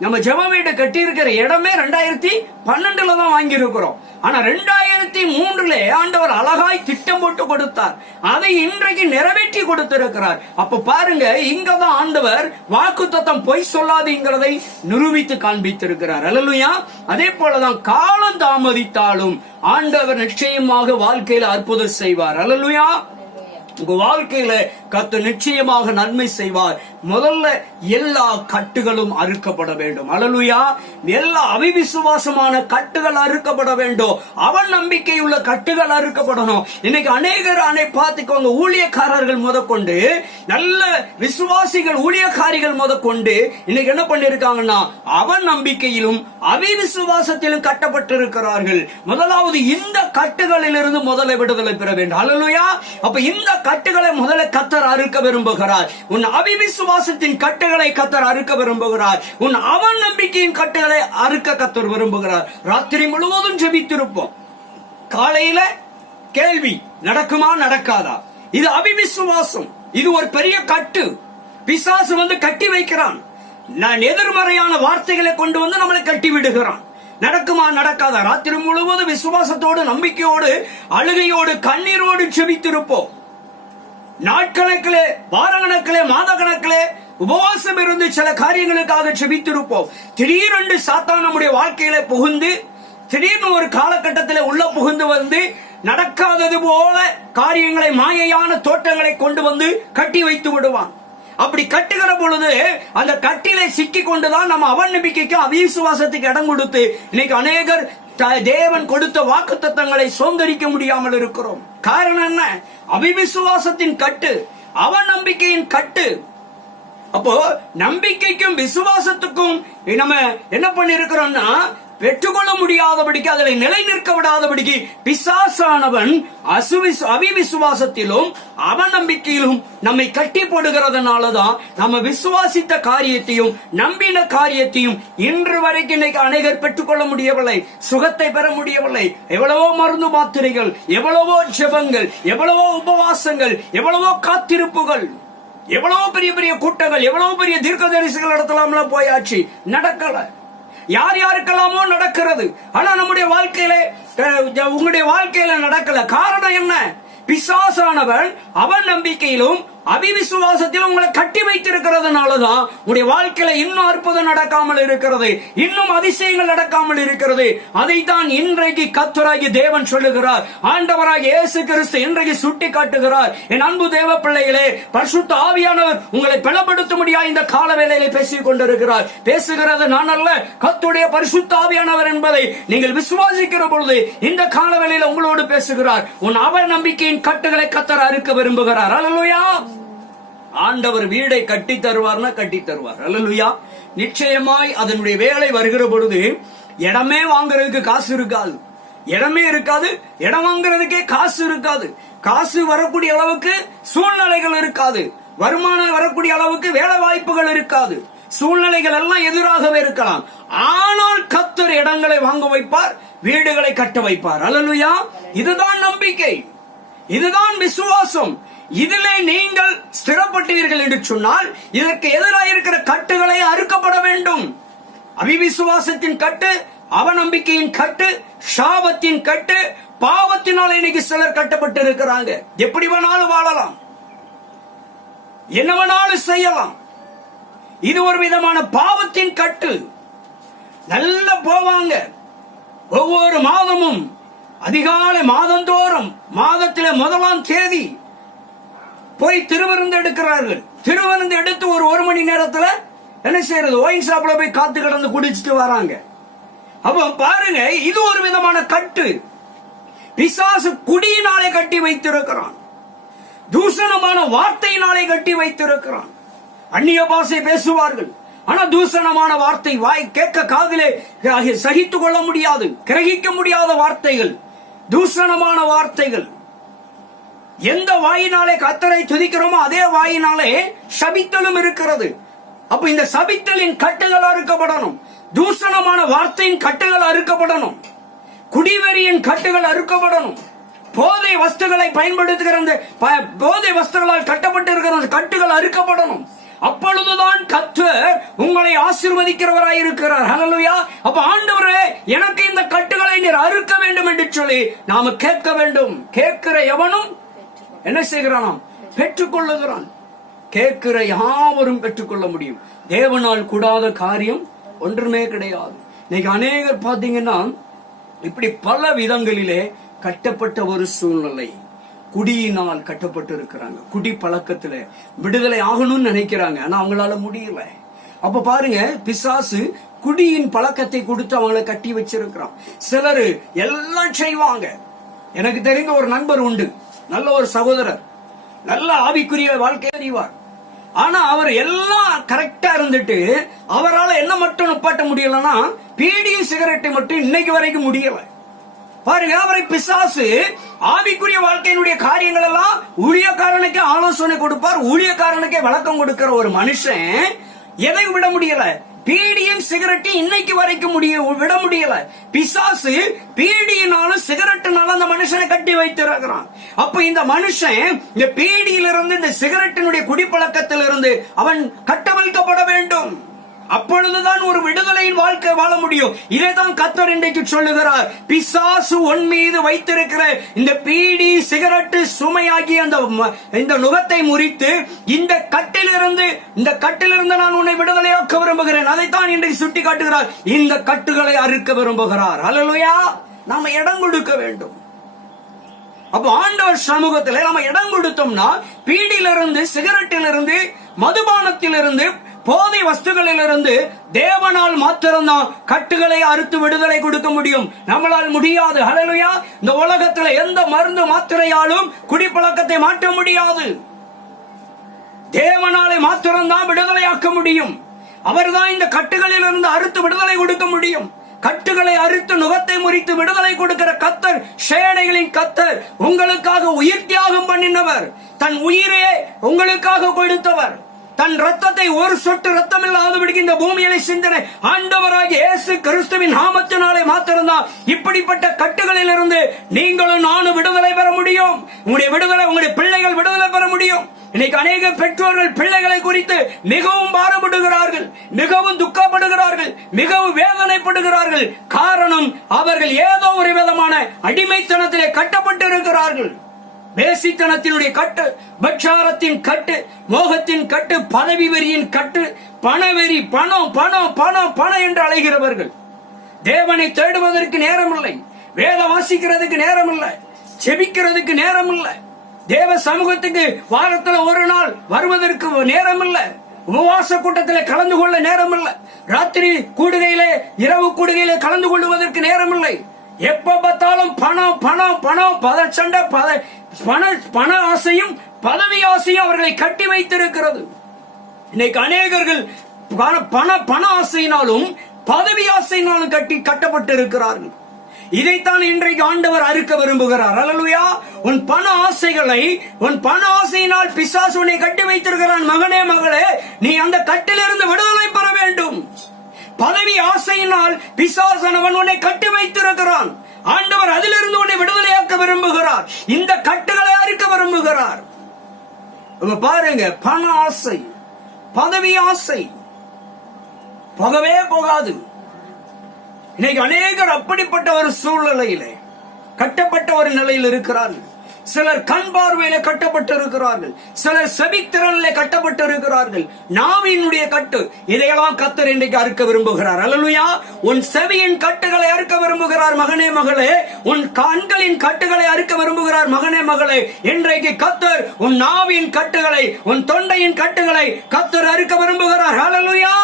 நம்ம ஜெப வீடு கட்டி இருக்கிற இடமே 2012ல தான் வாங்கி இருக்கிறோம். ஆனா 2003ல ஆண்டவர் அழகாய் திட்டம் போட்டு கொடுத்தார். அதை இன்றைக்கு நிறைவேற்றி கொடுத்திருக்கிறார். அப்ப பாருங்க, இங்கதான் ஆண்டவர் வாக்குத்தத்தம் பொய் சொல்லாதுங்கிறதை நிரூபித்து காண்பித்திருக்கிறார். அல்லேலூயா. அதே போலதான் காலம் தாமதித்தாலும் ஆண்டவர் நிச்சயமாக வாழ்க்கையில அற்புதம் செய்வார். அல்லேலூயா. உங்க வாழ்க்கையில கர்த்தர் நிச்சயமாக நன்மை செய்வார். முதல்ல எல்லா கட்டுகளும் அறுக்கப்பட வேண்டும். அல்லேலூயா. எல்லா அவிசுவாசமான கட்டுகள் அறுக்கப்பட வேண்டும். அவன் நம்பிக்கை உள்ள கட்டுகள் அறுக்கப்படணும். இன்னைக்கு அநேகர் பார்த்துக்கோங்க, ஊழியக்காரர்கள் முதற்கொண்டு, நல்ல விசுவாசிகள் ஊழியக்காரிகள் முதற்கொண்டு இன்னைக்கு என்ன பண்ணிருக்காங்கன்னா அவன் நம்பிக்கையிலும் அவிசுவாசத்திலும் கட்டப்பட்டிருக்கிறார்கள். முதலாவது இந்த கட்டுகளில் இருந்து முதல்ல விடுதலை பெற வேண்டும். அல்லேலூயா. அப்ப இந்த கட்டுகளை முதல்ல கர்த்தர் அறுக்க விரும்புகிறார். உன் அவிசுவாசத்தின் கட்டுகளை கர்த்தர் அறுக்க விரும்புகிறார். உன் அவன் நம்பிக்கையின் கட்டுகளை அறுக்க கர்த்தர் விரும்புகிறார். ராத்திரி முழுவதும் ஜெபித்திருப்போம். காலையில கேள்வி, நடக்குமா நடக்காதா? இது அவிசுவாசம். இது ஒரு பெரிய கட்டு. பிசாசு கட்டி வைக்கிறான். நான் எதிர்மறையான வார்த்தைகளை கொண்டு வந்து நம்மளை கட்டி விடுகிறான். நடக்குமா நடக்காதா? ராத்திரி முழுவதும் விசுவாசத்தோடு, நம்பிக்கையோடு, அழுகையோடு, கண்ணீரோடு ஜெபித்திருப்போம். நாட்கணக்கிலே, வாரக்கணக்கிலே, மாத கணக்கிலே உபவாசம் இருந்து சில காரியங்களுக்காக ஜெபித்திருப்போம். திடீரென்று சாத்தான் நம்முடைய வாழ்க்கையில புகுந்து திடீர்னு ஒரு காலகட்டத்தில் உள்ள புகுந்து வந்து நடக்காதது போல காரியங்களை, மாயையான தோற்றங்களை கொண்டு வந்து கட்டி வைத்து விடுவான். அப்படி கட்டுகிற பொழுது அந்த கட்டிலை சிக்கி கொண்டுதான் நம்ம அவநம்பிக்கைக்கு, அவிசுவாசத்துக்கு இடம் கொடுத்து இன்னைக்கு அநேகர் தேவன் கொடுத்த வாக்குத்தத்தங்களை சுதந்திரிக்க முடியாமல் இருக்கிறோம். காரணம் என்ன? அவிசுவாசத்தின் கட்டு, அவநம்பிக்கையின் கட்டு. அப்போ நம்பிக்கைக்கும் விசுவாசத்துக்கும் நம்ம என்ன பண்ணி இருக்கிறோம்னா, பெற்றுக்கொள்ள முடியாதபடிக்கு, அதில் நிலை நிற்க விடாதபடிக்கு பிசாசானவன் அவிசுவாசத்திலும் அவநம்பிக்கையிலும் நம்மை கட்டி போடுகிறதுனாலதான் நம்ம விசுவாசித்த காரியத்தையும் நம்பின காரியத்தையும் இன்று வரைக்கும் இன்னைக்கு அநேகர் பெற்றுக்கொள்ள முடியவில்லை, சுகத்தை பெற முடியவில்லை. எவ்வளவோ மருந்து மாத்திரைகள், எவ்வளவோ ஜெபங்கள், எவ்வளவோ உபவாசங்கள், எவ்வளவோ காத்திருப்புகள், எவ்வளவோ பெரிய பெரிய கூட்டங்கள், எவ்வளவு பெரிய தீர்க்கதரிசிகள் இடத்துல போயாச்சு, நடக்கல. யார் யாருக்கெல்லாமோ நடக்கிறது, ஆனா நம்முடைய வாழ்க்கையில, உங்களுடைய வாழ்க்கையில நடக்கல. காரணம் என்ன? பிசாசானவன் அவன் நம்பிக்கையிலும் அவிசுவாசத்திலும் உங்களை கட்டி வைத்திருக்கிறதுனாலதான் உங்களுடைய வாழ்க்கையில இன்னும் அற்புதம் நடக்காமல் இருக்கிறது, இன்னும் அதிசயங்கள் நடக்காமல் இருக்கிறது. அதைத்தான் இன்றைக்கு கர்த்தராகிய தேவன் சொல்லுகிறார். ஆண்டவராகிய இயேசு கிறிஸ்து இன்றைக்கு சுட்டி காட்டுகிறார். என் அன்பு தேவ பிள்ளைகளே, பரிசுத்த ஆவியானவர் உங்களை பலப்படுத்த முடியாது இந்த கால வேளையிலே பேசிக் கொண்டிருக்கிறார். பேசுகிறது நான் அல்ல, கர்த்தருடைய பரிசுத்த ஆவியானவர் என்பதை நீங்கள் விசுவாசிக்கிற பொழுது இந்த கால வேளையில உங்களோடு பேசுகிறார். உன் அவ நம்பிக்கையின் கட்டுகளை கர்த்தர் அறுக்க விரும்புகிறார். அல்லேலூயா. ஆண்டவர் வீடை கட்டி தருவார்னா கட்டி தருவார். அல்லேலூயா. நிச்சயமாய் அதனுடைய வேலை வருகிற பொழுது இடமே வாங்குறதுக்கு காசு இருக்காது, இடமே இருக்காது, இடம் வாங்குறதுக்கே காசு இருக்காது, காசு வரக்கூடிய அளவுக்கு சூழ்நிலைகள் இருக்காது, வருமானம் வரக்கூடிய அளவுக்கு வேலை வாய்ப்புகள் இருக்காது, சூழ்நிலைகள் எல்லாம் எதிராகவே இருக்கலாம். ஆனால் கர்த்தர் இடங்களை வாங்க வைப்பார், வீடுகளை கட்ட வைப்பார். அல்லேலூயா. இதுதான் நம்பிக்கை, இதுதான் விசுவாசம். இதிலே நீங்கள் ஸ்திரப்பட்டீர்கள் என்று சொன்னால் இதற்கு எதிராக இருக்கிற கட்டுகளை அறுக்கப்பட வேண்டும். அவிசுவாசத்தின் கட்டு, அவநம்பிக்கையின் கட்டு, சாபத்தின் கட்டு, பாவத்தினால் இன்னைக்கு சிலர் கட்டப்பட்டு இருக்கிறாங்க. எப்படி வேணாலும் வாழலாம், என்ன வேணாலும் செய்யலாம். இது ஒரு விதமான பாவத்தின் கட்டு. நல்ல போவாங்க, ஒவ்வொரு மாதமும் அதிகாலை மாதந்தோறும் மாதத்திலே 1ஆம் தேதி போய் திருவிருந்து எடுக்கிறார்கள். திருவிருந்து எடுத்து ஒரு மணி நேரத்துல என்ன செய்யறது, ஒயின் ஷாப்ல போய் காத்து கிடந்து குடிச்சிட்டு வராங்க. அப்ப பாருங்க, இது ஒரு விதமான கட்டு. பிசாசு குடியினாலே கட்டி வைத்திருக்கிறான், தூஷணமான வார்த்தையினாலே கட்டி வைத்திருக்கிறான். அந்நிய பாஷை பேசுவார்கள், ஆனா தூஷணமான வார்த்தை, வாய் கேட்க காதிலே சகித்துக் கொள்ள முடியாது, கிரகிக்க முடியாத வார்த்தைகள், தூஷணமான வார்த்தைகள். எந்த வாயினாலே கர்த்தரை துதிக்கிறோமோ அதே வாயினாலே சபித்தலும் இருக்கிறது. அப்ப இந்த சபித்தலின் கட்டுகள் அறுக்கப்படணும், தூஷணமான வார்த்தையின் கட்டுகள் அறுக்கப்படணும், குடிவெறியின் கட்டுகள் அறுக்கப்படணும், போதை வஸ்துகளை பயன்படுத்துகிற போதை வஸ்துகளால் கட்டப்பட்டு இருக்கிற கட்டுகள் அறுக்கப்படணும். அப்பொழுதுதான் கர்த்தர் உங்களை ஆசீர்வதிக்கிறவராய் இருக்கிறார். ஹல்லேலூயா. அப்ப ஆண்டவரே, எனக்கு இந்த கட்டுகளை நீர் அறுக்க வேண்டும் என்று சொல்லி நாம கேட்க வேண்டும். கேட்கிற எவனும் என்ன செய்கிறான்? பெற்றுக்கொள்ளுகிறான். கேட்கிற யாவரும் பெற்றுக்கொள்ள முடியும். தேவனால் கூடாத காரியம் ஒன்றுமே கிடையாது. இன்னைக்கு அநேகர் பாத்தீங்கன்னா இப்படி பல விதங்களிலே கட்டப்பட்ட ஒரு சூழ்நிலை, குடியினால் கட்டப்பட்டு இருக்கிறாங்க. குடி பழக்கத்துல விடுதலை ஆகணும்னு நினைக்கிறாங்க, ஆனா அவங்களால முடியல. அப்ப பாருங்க, பிசாசு குடியின் பழக்கத்தை கொடுத்து அவங்களை கட்டி வச்சிருக்கிறான். சிலரு எல்லாம் செய்வாங்க. எனக்கு தெரிந்த ஒரு நண்பர் உண்டு, நல்ல ஒரு சகோதரர், நல்ல ஆவிக்குரிய வாழ்க்கை அறிவார். ஆனா அவர் எல்லாம் கரெக்டா இருந்துட்டு அவரால் என்ன மட்டும் நிப்பாட்ட முடியலன்னா பீடியும் சிகரெட்டை மட்டும் இன்னைக்கு வரைக்கும் முடியல. பாருங்க, அவரை பிசாசு ஆவிக்குரிய வாழ்க்கையினுடைய காரியங்கள் எல்லாம் ஊழியக்காரனுக்கே ஆலோசனை கொடுப்பார், ஊழியக்காரனுக்கே விளக்கம் கொடுக்கிற ஒரு மனுஷன் எதை விட முடியல? பீடியும் சிகரெட்டையும் இன்னைக்கு வரைக்கும் விட முடியல. பிசாசு பீடியினாலும் சிகரெட்டுனாலும் அந்த மனுஷனை கட்டி வைத்திருக்கிறான். அப்ப இந்த மனுஷன் இந்த பீடியிலிருந்து, இந்த சிகரெட்டினுடைய குடிப்பழக்கத்திலிருந்து அவன் கட்டவிழ்க்கப்பட வேண்டும். அப்பொழுதுதான் ஒரு விடுதலையின் வாழ்க்கை வாழ முடியும். இதைதான் கர்த்தர் இன்றைக்கு சொல்லுகிறார். பிசாசு உன் மீது வைத்திருக்கிற இந்த பீடி சிகரெட்டு சுமையாகிய இந்த நுகத்தை முறித்து இந்த கட்டிலிருந்து நான் உன்னை விடுதலையாக்க விரும்புகிறேன். அதைத்தான் இன்றைக்கு சுட்டி காட்டுகிறார். இந்த கட்டுகளை அறுக்க விரும்புகிறார். அல்லேலூயா. நாம இடம் கொடுக்க வேண்டும். அப்ப ஆண்டவர் சமூகத்தில் நம்ம இடம் கொடுத்தோம்னா பீடியிலிருந்து, சிகரெட்டிலிருந்து, மதுபானத்திலிருந்து, போதை வஸ்துகளிலிருந்து தேவனால் மாத்திரம்தான் கட்டுகளை அறுத்து விடுதலை கொடுக்க முடியும். நம்மளால் முடியாது. ஹல்லேலூயா. இந்த உலகத்தில் எந்த மருந்து மாத்திரையாலும் குடிப்பழக்கத்தை மாற்ற முடியாது. தேவனாலே மாத்திரம்தான் விடுதலையாக்க முடியும். அவர்தான் இந்த கட்டுகளிலிருந்து அறுத்து விடுதலை கொடுக்க முடியும். கட்டுகளை அறுத்து நுகத்தை முறித்து விடுதலை கொடுக்கிற கர்த்தர், சேனைகளின் கர்த்தர், உங்களுக்காக உயிர் தியாகம் பண்ணினவர், தன் உயிரே உங்களுக்காக கொடுத்தவர், தன் ரத்தத்தை ஒரு சொட்டு ரத்தம் இல்லாதபடிக்கு இந்த பூமியிலே சிந்தின ஆண்டவராகிய இயேசு கிறிஸ்துவின் நாமத்தினாலே மாத்திரம்தான் இப்படிப்பட்ட கட்டுகளில் இருந்து நீங்களும் நானும் விடுதலை பெற முடியும். உங்களுடைய பிள்ளைகள் விடுதலை பெற முடியும். இன்னைக்கு அநேக பெற்றோர்கள் பிள்ளைகளை குறித்து மிகவும் பாரப்படுகிறார்கள், மிகவும் துக்கப்படுகிறார்கள், மிகவும் வேதனைப்படுகிறார்கள். காரணம், அவர்கள் ஏதோ ஒரு விதமான அடிமைத்தனத்திலே கட்டப்பட்டு இருக்கிறார்கள். வேசித்தனத்தினுடைய கட்டு, பட்சாரத்தின் கட்டு, மோகத்தின் கட்டு, பதவி வெறியின் கட்டு, பணவெறி, பணம் பணம் பணம் பணம் என்று அழைகிறவர்கள். தேவனை தேடுவதற்கு நேரம் இல்லை, வேத வாசிக்கிறதுக்கு நேரம் இல்லை, செபிக்கிறதுக்கு நேரம் இல்லை, தேவ சமூகத்துக்கு வாரத்தில் ஒரு நாள் வருவதற்கு நேரம் இல்லை, உபவாச கூட்டத்தில் கலந்து கொள்ள நேரம் இல்லை, ராத்திரி கூடுகையிலே, இரவு கூடுகையிலே கலந்து கொள்வதற்கு நேரம் இல்லை. எப்ப பார்த்தாலும் பணம் பணம் பணம், பதச்சண்டை, பண ஆசையும் பதவி ஆசையும் அவர்களை கட்டி வைத்திருக்கிறது. இன்னைக்கு அநேகர்கள் பண ஆசையினாலும் பதவி ஆசையினாலும் கட்டப்பட்டு இருக்கிறார்கள். இதைத்தான் இன்றைக்கு ஆண்டவர் அறுக்க விரும்புகிறார். அல்லேலூயா. உன் பண ஆசைகளை, உன் பண ஆசையினால் பிசாசு உன்னை கட்டி வைத்திருக்கிறான். மகனே, மகளே, நீ அந்த கட்டிலிருந்து விடுதலை பெற வேண்டும். பதவி ஆசையினால் பிசாசானவன் உன்னை கட்டி வைத்திருக்கிறான். ஆண்டவர் அதிலிருந்து உன்னை விடுதலையாக்க விரும்புகிறார். இந்த கட்டுகளை அறுக்க விரும்புகிறார். பாருங்க, பண ஆசை, பதவி ஆசை போகவே போகாது. இன்னைக்கு அநேகர் அப்படிப்பட்ட ஒரு சூழ்நிலையிலே கட்டப்பட்ட ஒரு நிலையில் இருக்கிறார்கள். சிலர் கண் பார்வையில கட்டப்பட்டு இருக்கிறார்கள், சிலர் செவித்திறனிலே கட்டப்பட்டு இருக்கிறார்கள். நாவினுடைய கட்டு, இதையெல்லாம் கர்த்தர் இன்றைக்கு அறுக்க விரும்புகிறார். அல்லேலூயா. உன் செவியின் கட்டுகளை அறுக்க விரும்புகிறார். மகனே, மகளே, உன் கண்களின் கட்டுகளை அறுக்க விரும்புகிறார். மகனே, மகளே, இன்றைக்கு கர்த்தர் உன் நாவின் கட்டுகளை, உன் தொண்டையின் கட்டுகளை கர்த்தர் அறுக்க விரும்புகிறார். அல்லேலூயா.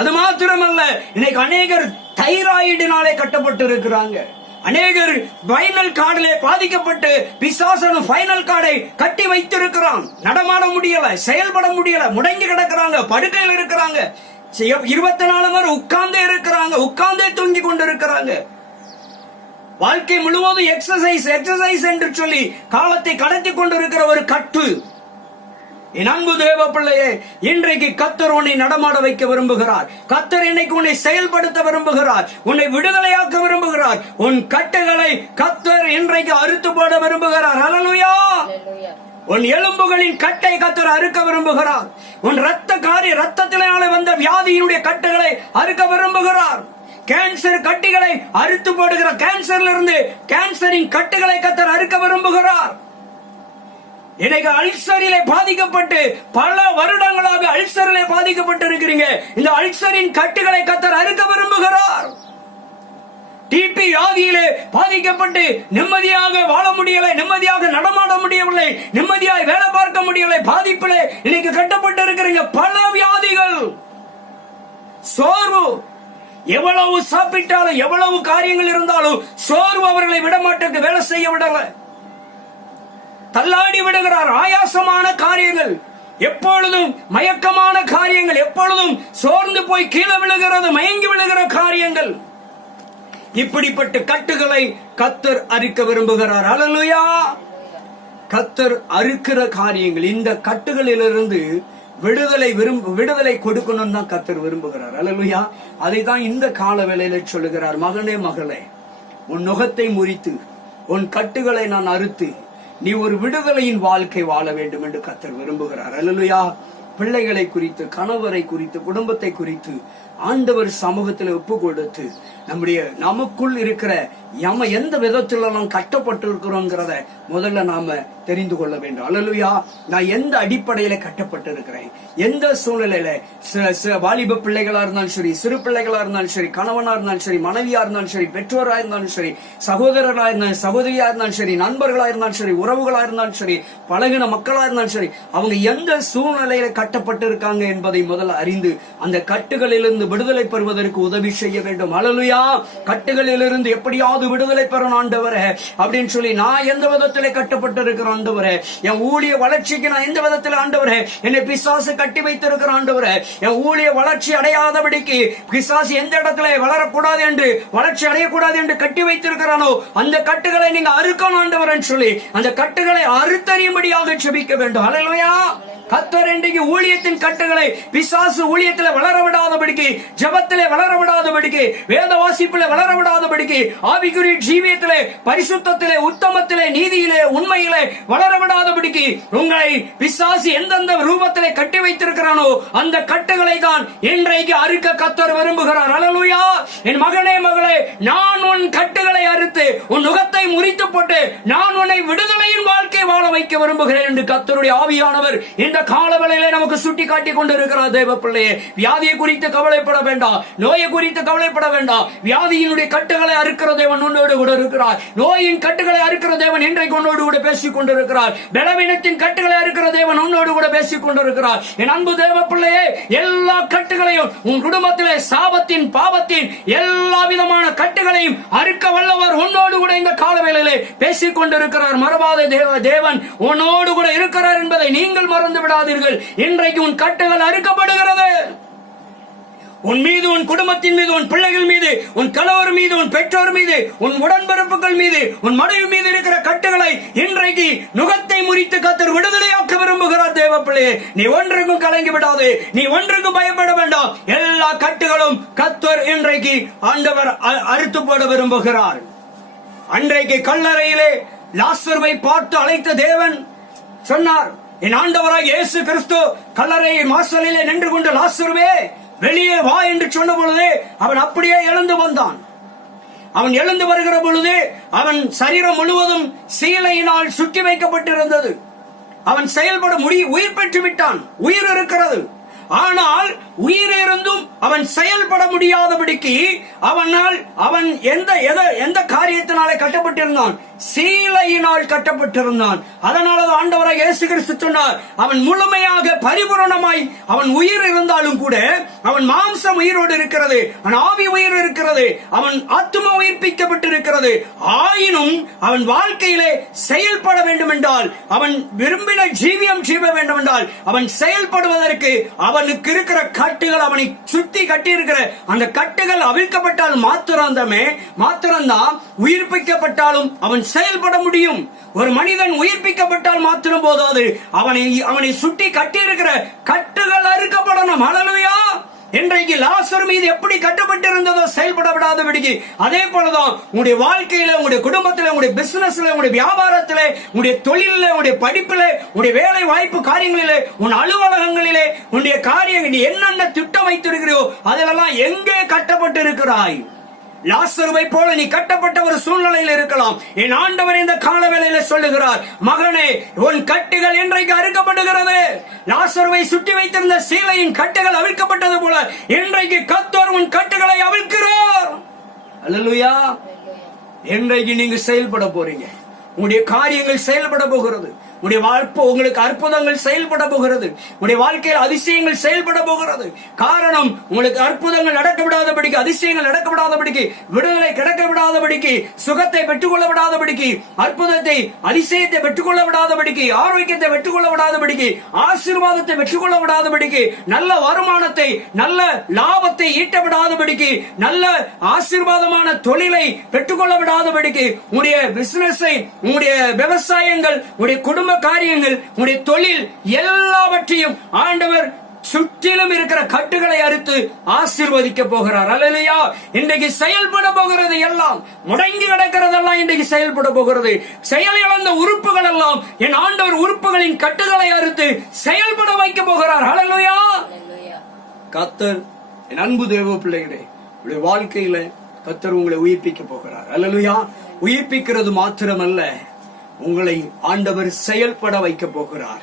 அது மாத்திரமல்ல, இன்னைக்கு அநேகர் தைராய்டினாலே கட்டப்பட்டு இருக்கிறாங்க. அநேகர் ஃபைனல் கார்டிலே பாதிக்கப்பட்டு பிசாசு ஃபைனல் கார்டை கட்டி வைத்திருக்கிறான். நடமாட முடியல, செயல்பட முடியல, முடங்கி கிடக்கிறாங்க, படுக்கையில் இருக்கிறாங்க, 24 மணி நேரம் உட்கார்ந்தே இருக்கிறாங்க, உட்கார்ந்தே தூங்கி கொண்டு இருக்கிறாங்க. வாழ்க்கை முழுவதும் எக்ஸசைஸ் என்று சொல்லி காலத்தை கடத்தி கொண்டிருக்கிற ஒரு கட்டு. என் அன்பு தேவ பிள்ளையே, இன்றைக்கு கர்த்தர் உன்னை நடமாட வைக்க விரும்புகிறார். கர்த்தர் இன்னைக்கு உன்னை செயல்படுத்த விரும்புகிறார், உன்னை விடுதலையாக்க விரும்புகிறார். உன் கட்டுகளை கர்த்தர் இன்றைக்கு அறுத்து போட விரும்புகிறார். அல்லேலூயா. உன் எலும்புகளின் கட்டை கர்த்தர் அறுக்க விரும்புகிறார். உன் ரத்தத்தினாலே வந்த வியாதியினுடைய கட்டுகளை அறுக்க விரும்புகிறார். கேன்சர் கட்டிகளை அறுத்து போடுகிற கேன்சரிலிருந்து கேன்சரின் கட்டுகளை கர்த்தர் அறுக்க விரும்புகிறார். இன்னைக்கு அல்சரிலே பாதிக்கப்பட்டு பல வருடங்களாக அல்சரிலே பாதிக்கப்பட்டு இருக்கிறீங்க. இந்த அல்சரின் கட்டுகளை கர்த்தர் அறுக்க விரும்புகிறார். டிபி வியாதியிலே பாதிக்கப்பட்டு நிம்மதியாக வாழ முடியலை, நிம்மதியாக நடமாட முடியவில்லை, நிம்மதியாக வேலை பார்க்க முடியலை, பாதிப்பிலே இன்னைக்கு கட்டப்பட்டு இருக்கிறீங்க. பல வியாதிகள், சோர்வு, எவ்வளவு சாப்பிட்டாலும் எவ்வளவு காரியங்கள் இருந்தாலும் சோர்வு அவர்களை விடமாட்டேன், வேலை செய்ய விடல, தள்ளாடி விடுகிறார். ஆயாசமான காரியங்கள், எப்பொழுதும் மயக்கமான காரியங்கள், எப்பொழுதும் சோர்ந்து போய் கீழே விழுகிறது, மயங்கி விழுகிற காரியங்கள். இப்படிப்பட்ட கட்டுகளை கர்த்தர் அறுக்க விரும்புகிறார். அல்லேலூயா. கர்த்தர் அறுக்கிற காரியங்கள், இந்த கட்டுகளிலிருந்து விடுதலை கொடுக்கணும் தான் கர்த்தர் விரும்புகிறார். அல்லேலூயா. அதை தான் இந்த கால வேளையில சொல்லுகிறார். மகனே, மகளே, உன் நுகத்தை முறித்து உன் கட்டுகளை நான் அறுத்து நீ ஒரு விடுதலையின் வாழ்க்கை வாழ வேண்டும் என்று கர்த்தர் விரும்புகிறார். அல்லேலூயா. பிள்ளைகளை குறித்து, கணவரை குறித்து, குடும்பத்தை குறித்து ஆண்டவர் சமூகத்தில் ஒப்பு கொடுத்து நமக்குள் இருக்கிற எந்த விதத்துல நாம் கட்டப்பட்டு இருக்கிறோங்கிறத முதல்ல நாம தெரிந்து கொள்ள வேண்டும். அல்லேலூயா. நான் எந்த அடிப்படையில கட்டப்பட்டு இருக்கிறேன், எந்த சூழ்நிலையில, வாலிப பிள்ளைகளா இருந்தாலும் சரி, சிறு பிள்ளைகளா இருந்தாலும் சரி, கணவனா இருந்தாலும் சரி, மனைவியா இருந்தாலும் சரி, பெற்றோரா இருந்தாலும் சரி, சகோதரர்களா இருந்தாலும் சகோதரியா இருந்தாலும் சரி, நண்பர்களா இருந்தாலும் சரி, உறவுகளா இருந்தாலும் சரி, பழகின மக்களா இருந்தாலும் சரி, அவங்க எந்த சூழ்நிலையில கட்டப்பட்டு இருக்காங்க என்பதை முதல்ல அறிந்து அந்த கட்டுகளிலிருந்து விடுதலை பெறுவதற்கு உதவி செய்ய வேண்டும். அல்லேலூயா. கட்டுகளிலிருந்து எப்படியாவது விடுதலை பெறணும் ஆண்டவரே அப்படின்னு சொல்லி, நான் எந்த விதத்திலே கட்டப்பட்டு இருக்கிற ஆண்டவரே, என் ஊழிய வளர்ச்சிக்கு நான் எந்த விதத்தில் ஆண்டவரே என்னை பிசாசு கட்டி வைத்திருக்கிற ஆண்டவரே, என் ஊழிய வளர்ச்சி அடையாதபடிக்கு பிசாசு எந்த இடத்துல வளரக்கூடாது என்று, வளர்ச்சி அடையக்கூடாது என்று கட்டி வைத்திருக்கிறானோ அந்த கட்டுகளை நீங்க அறுக்கணும் ஆண்டவரேன்னு சொல்லி அந்த கட்டுகளை அறுத்தறியும்படியாக ஜெபிக்க வேண்டும். அல்லேலூயா. கர்த்தர் இன்றைக்கு ஊழியத்தின் கட்டுகளை பிசாசு ஊழியத்திலே வளர விடாதபடிக்கு, ஜெபத்திலே வளர விடாதபடிக்கு, வேத வாசிப்பிலே வளர விடாதபடிக்கு, ஆவிக்குரிய ஜீவியத்திலே, பரிசுத்தத்திலே, உத்தமத்திலே, நீதியிலே, உண்மையிலே வளர விடாதபடிக்கு உங்களை பிசாசு எந்தெந்த ரூபத்திலே கட்டி வைத்திருக்கிறானோ அந்த கட்டுகளை தான் இன்றைக்கு அறுக்க கர்த்தர் விரும்புகிறார். அல்லேலூயா. என் மகனே, மகளே, நான் உன் கட்டுகளை அறுத்து உன் நுகத்தை முறித்து போட்டு நான் உன்னை விடுதலையின் வாழ்க்கை வாழ வைக்க விரும்புகிறேன் என்று கர்த்தருடைய ஆவியானவர் இந்த காலவேளையிலே நமக்கு சுட்டி காட்டி கொண்டிருக்கிறார். தேவ பிள்ளையே, வியாதியை குறித்து கவலைப்பட வேண்டாம், நோயை குறித்து கவலைப்பட வேண்டாம். வியாதியினுடைய கட்டுகளை அறுக்கிற தேவன் உன்னோடு கூட இருக்கிறார். நோயின் கட்டுகளை அறுக்கிற தேவன் இன்றைக்கு உன்னோடு கூட பேசிக் கொண்டிருக்கிறார். பலவீனத்தின் கட்டுகளை அறுக்கிற தேவன் உன்னோடு கூட பேசிக் கொண்டிருக்கிறார். என் அன்பு தேவ பிள்ளையே, எல்லா கட்டுகளையும் உன் குடும்பத்திலே சாபத்தின், பாவத்தின் எல்லா விதமான கட்டுகளையும் அறுக்க வல்லவர் உன்னோடு கூட இந்த காலவேளையிலே பேசிக் கொண்டிருக்கிறார். மறவாத தேவன் உன்னோடு கூட இருக்கிறார் என்பதை நீங்கள் மறந்து விடாதீர்கள். இன்றைக்கு உன் கட்டுகள் அறுக்கப்படுகிறது. உன் மீது, உன் குடும்பத்தின் மீது, உன் பிள்ளைகள் மீது, உன் கணவர் மீது, உன் பெற்றோர் மீது, உன் உடன்பிறப்புகள் மீது, உன் மனைவி மீது இருக்கிற கட்டுகளை இன்றைக்கு நுகத்தை முறித்து கர்த்தர் விடுதலையாக்க விரும்புகிறார். தேவ பிள்ளையே, நீ ஒன்றுக்கும் கலங்கி விடாதே, நீ ஒன்றுக்கும் பயப்பட வேண்டாம். எல்லா கட்டுகளும் கர்த்தர் இன்றைக்கு ஆண்டவர் அறுத்து போட விரும்புகிறார். அன்றைக்கு கல்லறையிலே லாசருவை பார்த்து அழைத்த தேவன் சொன்னார், என் ஆண்டவராய் இயேசு கிறிஸ்து கல்லறை வாசலிலே நின்று கொண்டு, லாசருவே வெளியே வா என்று சொன்ன பொழுது அவன் அப்படியே எழுந்து வந்தான். அவன் எழுந்து வருகிற பொழுது அவன் சரீரம் முழுவதும் சீலையினால் சுற்றி வைக்கப்பட்டிருந்தது. அவன் செயல்பட உயிர் பெற்று விட்டான். உயிர் இருக்கிறது. ஆனால் உயிர் இருந்தும் அவன் செயல்பட முடியாதபடிக்கு அவன் எந்த காரியத்தினாலே கட்டப்பட்டிருந்தான்? சீலையினால் கட்டப்பட்டிருந்தான். அதனால ஆண்டவராய் இயேசு கிறிஸ்து சொன்னார், அவன் முழுமையாக பரிபூரணமாய் அவன் உயிர் இருந்தாலும் கூட அவன் மாம்சம் உயிரோடு இருக்கிறது, அவன் ஆவி உயிர் இருக்கிறது, அவன் ஆத்துமா உயிர்ப்பிக்கப்பட்டிருக்கிறது. ஆயினும் அவன் வாழ்க்கையிலே செயல்பட வேண்டும் என்றால், அவன் விரும்பின ஜீவியம் ஜீவ வேண்டும் என்றால், அவன் செயல்படுவதற்கு அவனுக்கு இருக்கிற கட்டுகள், அவனை சுத்தி கட்டி இருக்கிற அந்த கட்டுகள் அவிழ்க்கப்பட்டால் மாத்திரம்தான் உயிர்ப்பிக்கப்பட்டாலும் அவன் செயல்பட முடியும். ஒரு மனிதன் உயிர்ப்பிக்கப்பட்டால் மாத்திரம் போதாது, அவனை சுட்டி கட்டி இருக்கிற கட்டுகள் அறுக்கப்படணும். அல்லேலூயா. இன்றைக்கு லாசர் மீது எப்படி கட்டப்பட்டிருந்ததோ செயல்பட விடாதபடிக்கு, அதே போலதான் உங்களுடைய வாழ்க்கையில, உங்களுடைய குடும்பத்தில, உங்களுடைய பிசினஸ்ல, உங்களுடைய வியாபாரத்திலே, உங்களுடைய தொழிலிலே, உங்களுடைய படிப்பிலே, உங்களுடைய வேலை வாய்ப்பு காரியங்களிலே, உன் அலுவலகங்களிலே, உன்னுடைய காரியங்கள், நீ என்னென்ன திட்டம் வைத்திருக்கிறோ அதெல்லாம் எங்கே கட்டப்பட்டு இருக்கிறாய்? லாசருவை போல நீ கட்டப்பட்ட ஒரு சூழ்நிலையில் இருக்கலாம். என் ஆண்டவர் இந்த காலவேளையில சொல்லுகிறார், மகனே, உன் கட்டுகள் இன்றைக்கு அறுக்கப்படுகிறது. லாசருவை சுற்றி வைத்திருந்த சீலையின் கட்டுகள் அவிழ்க்கப்பட்டது போல இன்றைக்கு கர்த்தர் உன் கட்டுகளை அவிழ்க்கிறார். அல்லேலூயா. இன்றைக்கு நீங்க செயல்பட போறீங்க. உங்களுடைய காரியங்கள் செயல்பட போகிறது. உங்களுக்கு அற்புதங்கள் செயல்பட போகிறது. உங்களுடைய வாழ்க்கையில் அதிசயங்கள் செயல்பட போகிறது. காரணம், உங்களுக்கு அற்புதங்கள் நடக்க விடாதபடிக்கு, அதிசயங்கள் நடக்க விடாதபடிக்கு, விடுதலை கிடைக்க விடாதபடிக்கு, சுகத்தை பெற்றுக்கொள்ள விடாதபடிக்கு, அற்புதத்தை, அதிசயத்தை பெற்றுக்கொள்ள விடாதபடிக்கு, ஆரோக்கியத்தை பெற்றுக்கொள்ள விடாதபடிக்கு, ஆசீர்வாதத்தை பெற்றுக்கொள்ள விடாதபடிக்கு, நல்ல வருமானத்தை, நல்ல லாபத்தை ஈட்ட விடாதபடிக்கு, நல்ல ஆசீர்வாதமான தொழிலை பெற்றுக்கொள்ள விடாதபடிக்கு, உங்களுடைய பிசினஸை, உங்களுடைய விவசாயங்கள், உங்களுடைய குடும்ப காரியங்கள், உங்களுடைய தொழில் எல்லாவற்றையும் ஆண்டவர் சுற்றிலும் இருக்கிற கட்டுகளை அறுத்து ஆசீர்வதிக்க போகிறார். அல்லேலூயா. இன்றைக்கு செயல்பட போகிறது எல்லாம், முடங்கி கிடக்கிறதெல்லாம் இன்றைக்கு செயல்பட போகிறது. செயல் இழந்த உறுப்புகள் எல்லாம் என் ஆண்டவர் உறுப்புகளின் கட்டுகளை அறுத்து செயல்பட வைக்க போகிறார். அல்லேலூயா. கர்த்தர், என் அன்பு தேவ பிள்ளைகளே, உங்களுடைய வாழ்க்கையில கர்த்தர் உங்களை உயிர்ப்பிக்க போகிறார். அல்லேலூயா. உயிர்ப்பிக்கிறது மாத்திரமல்ல, உங்களை ஆண்டவர் செயல்பட வைக்க போகிறார்.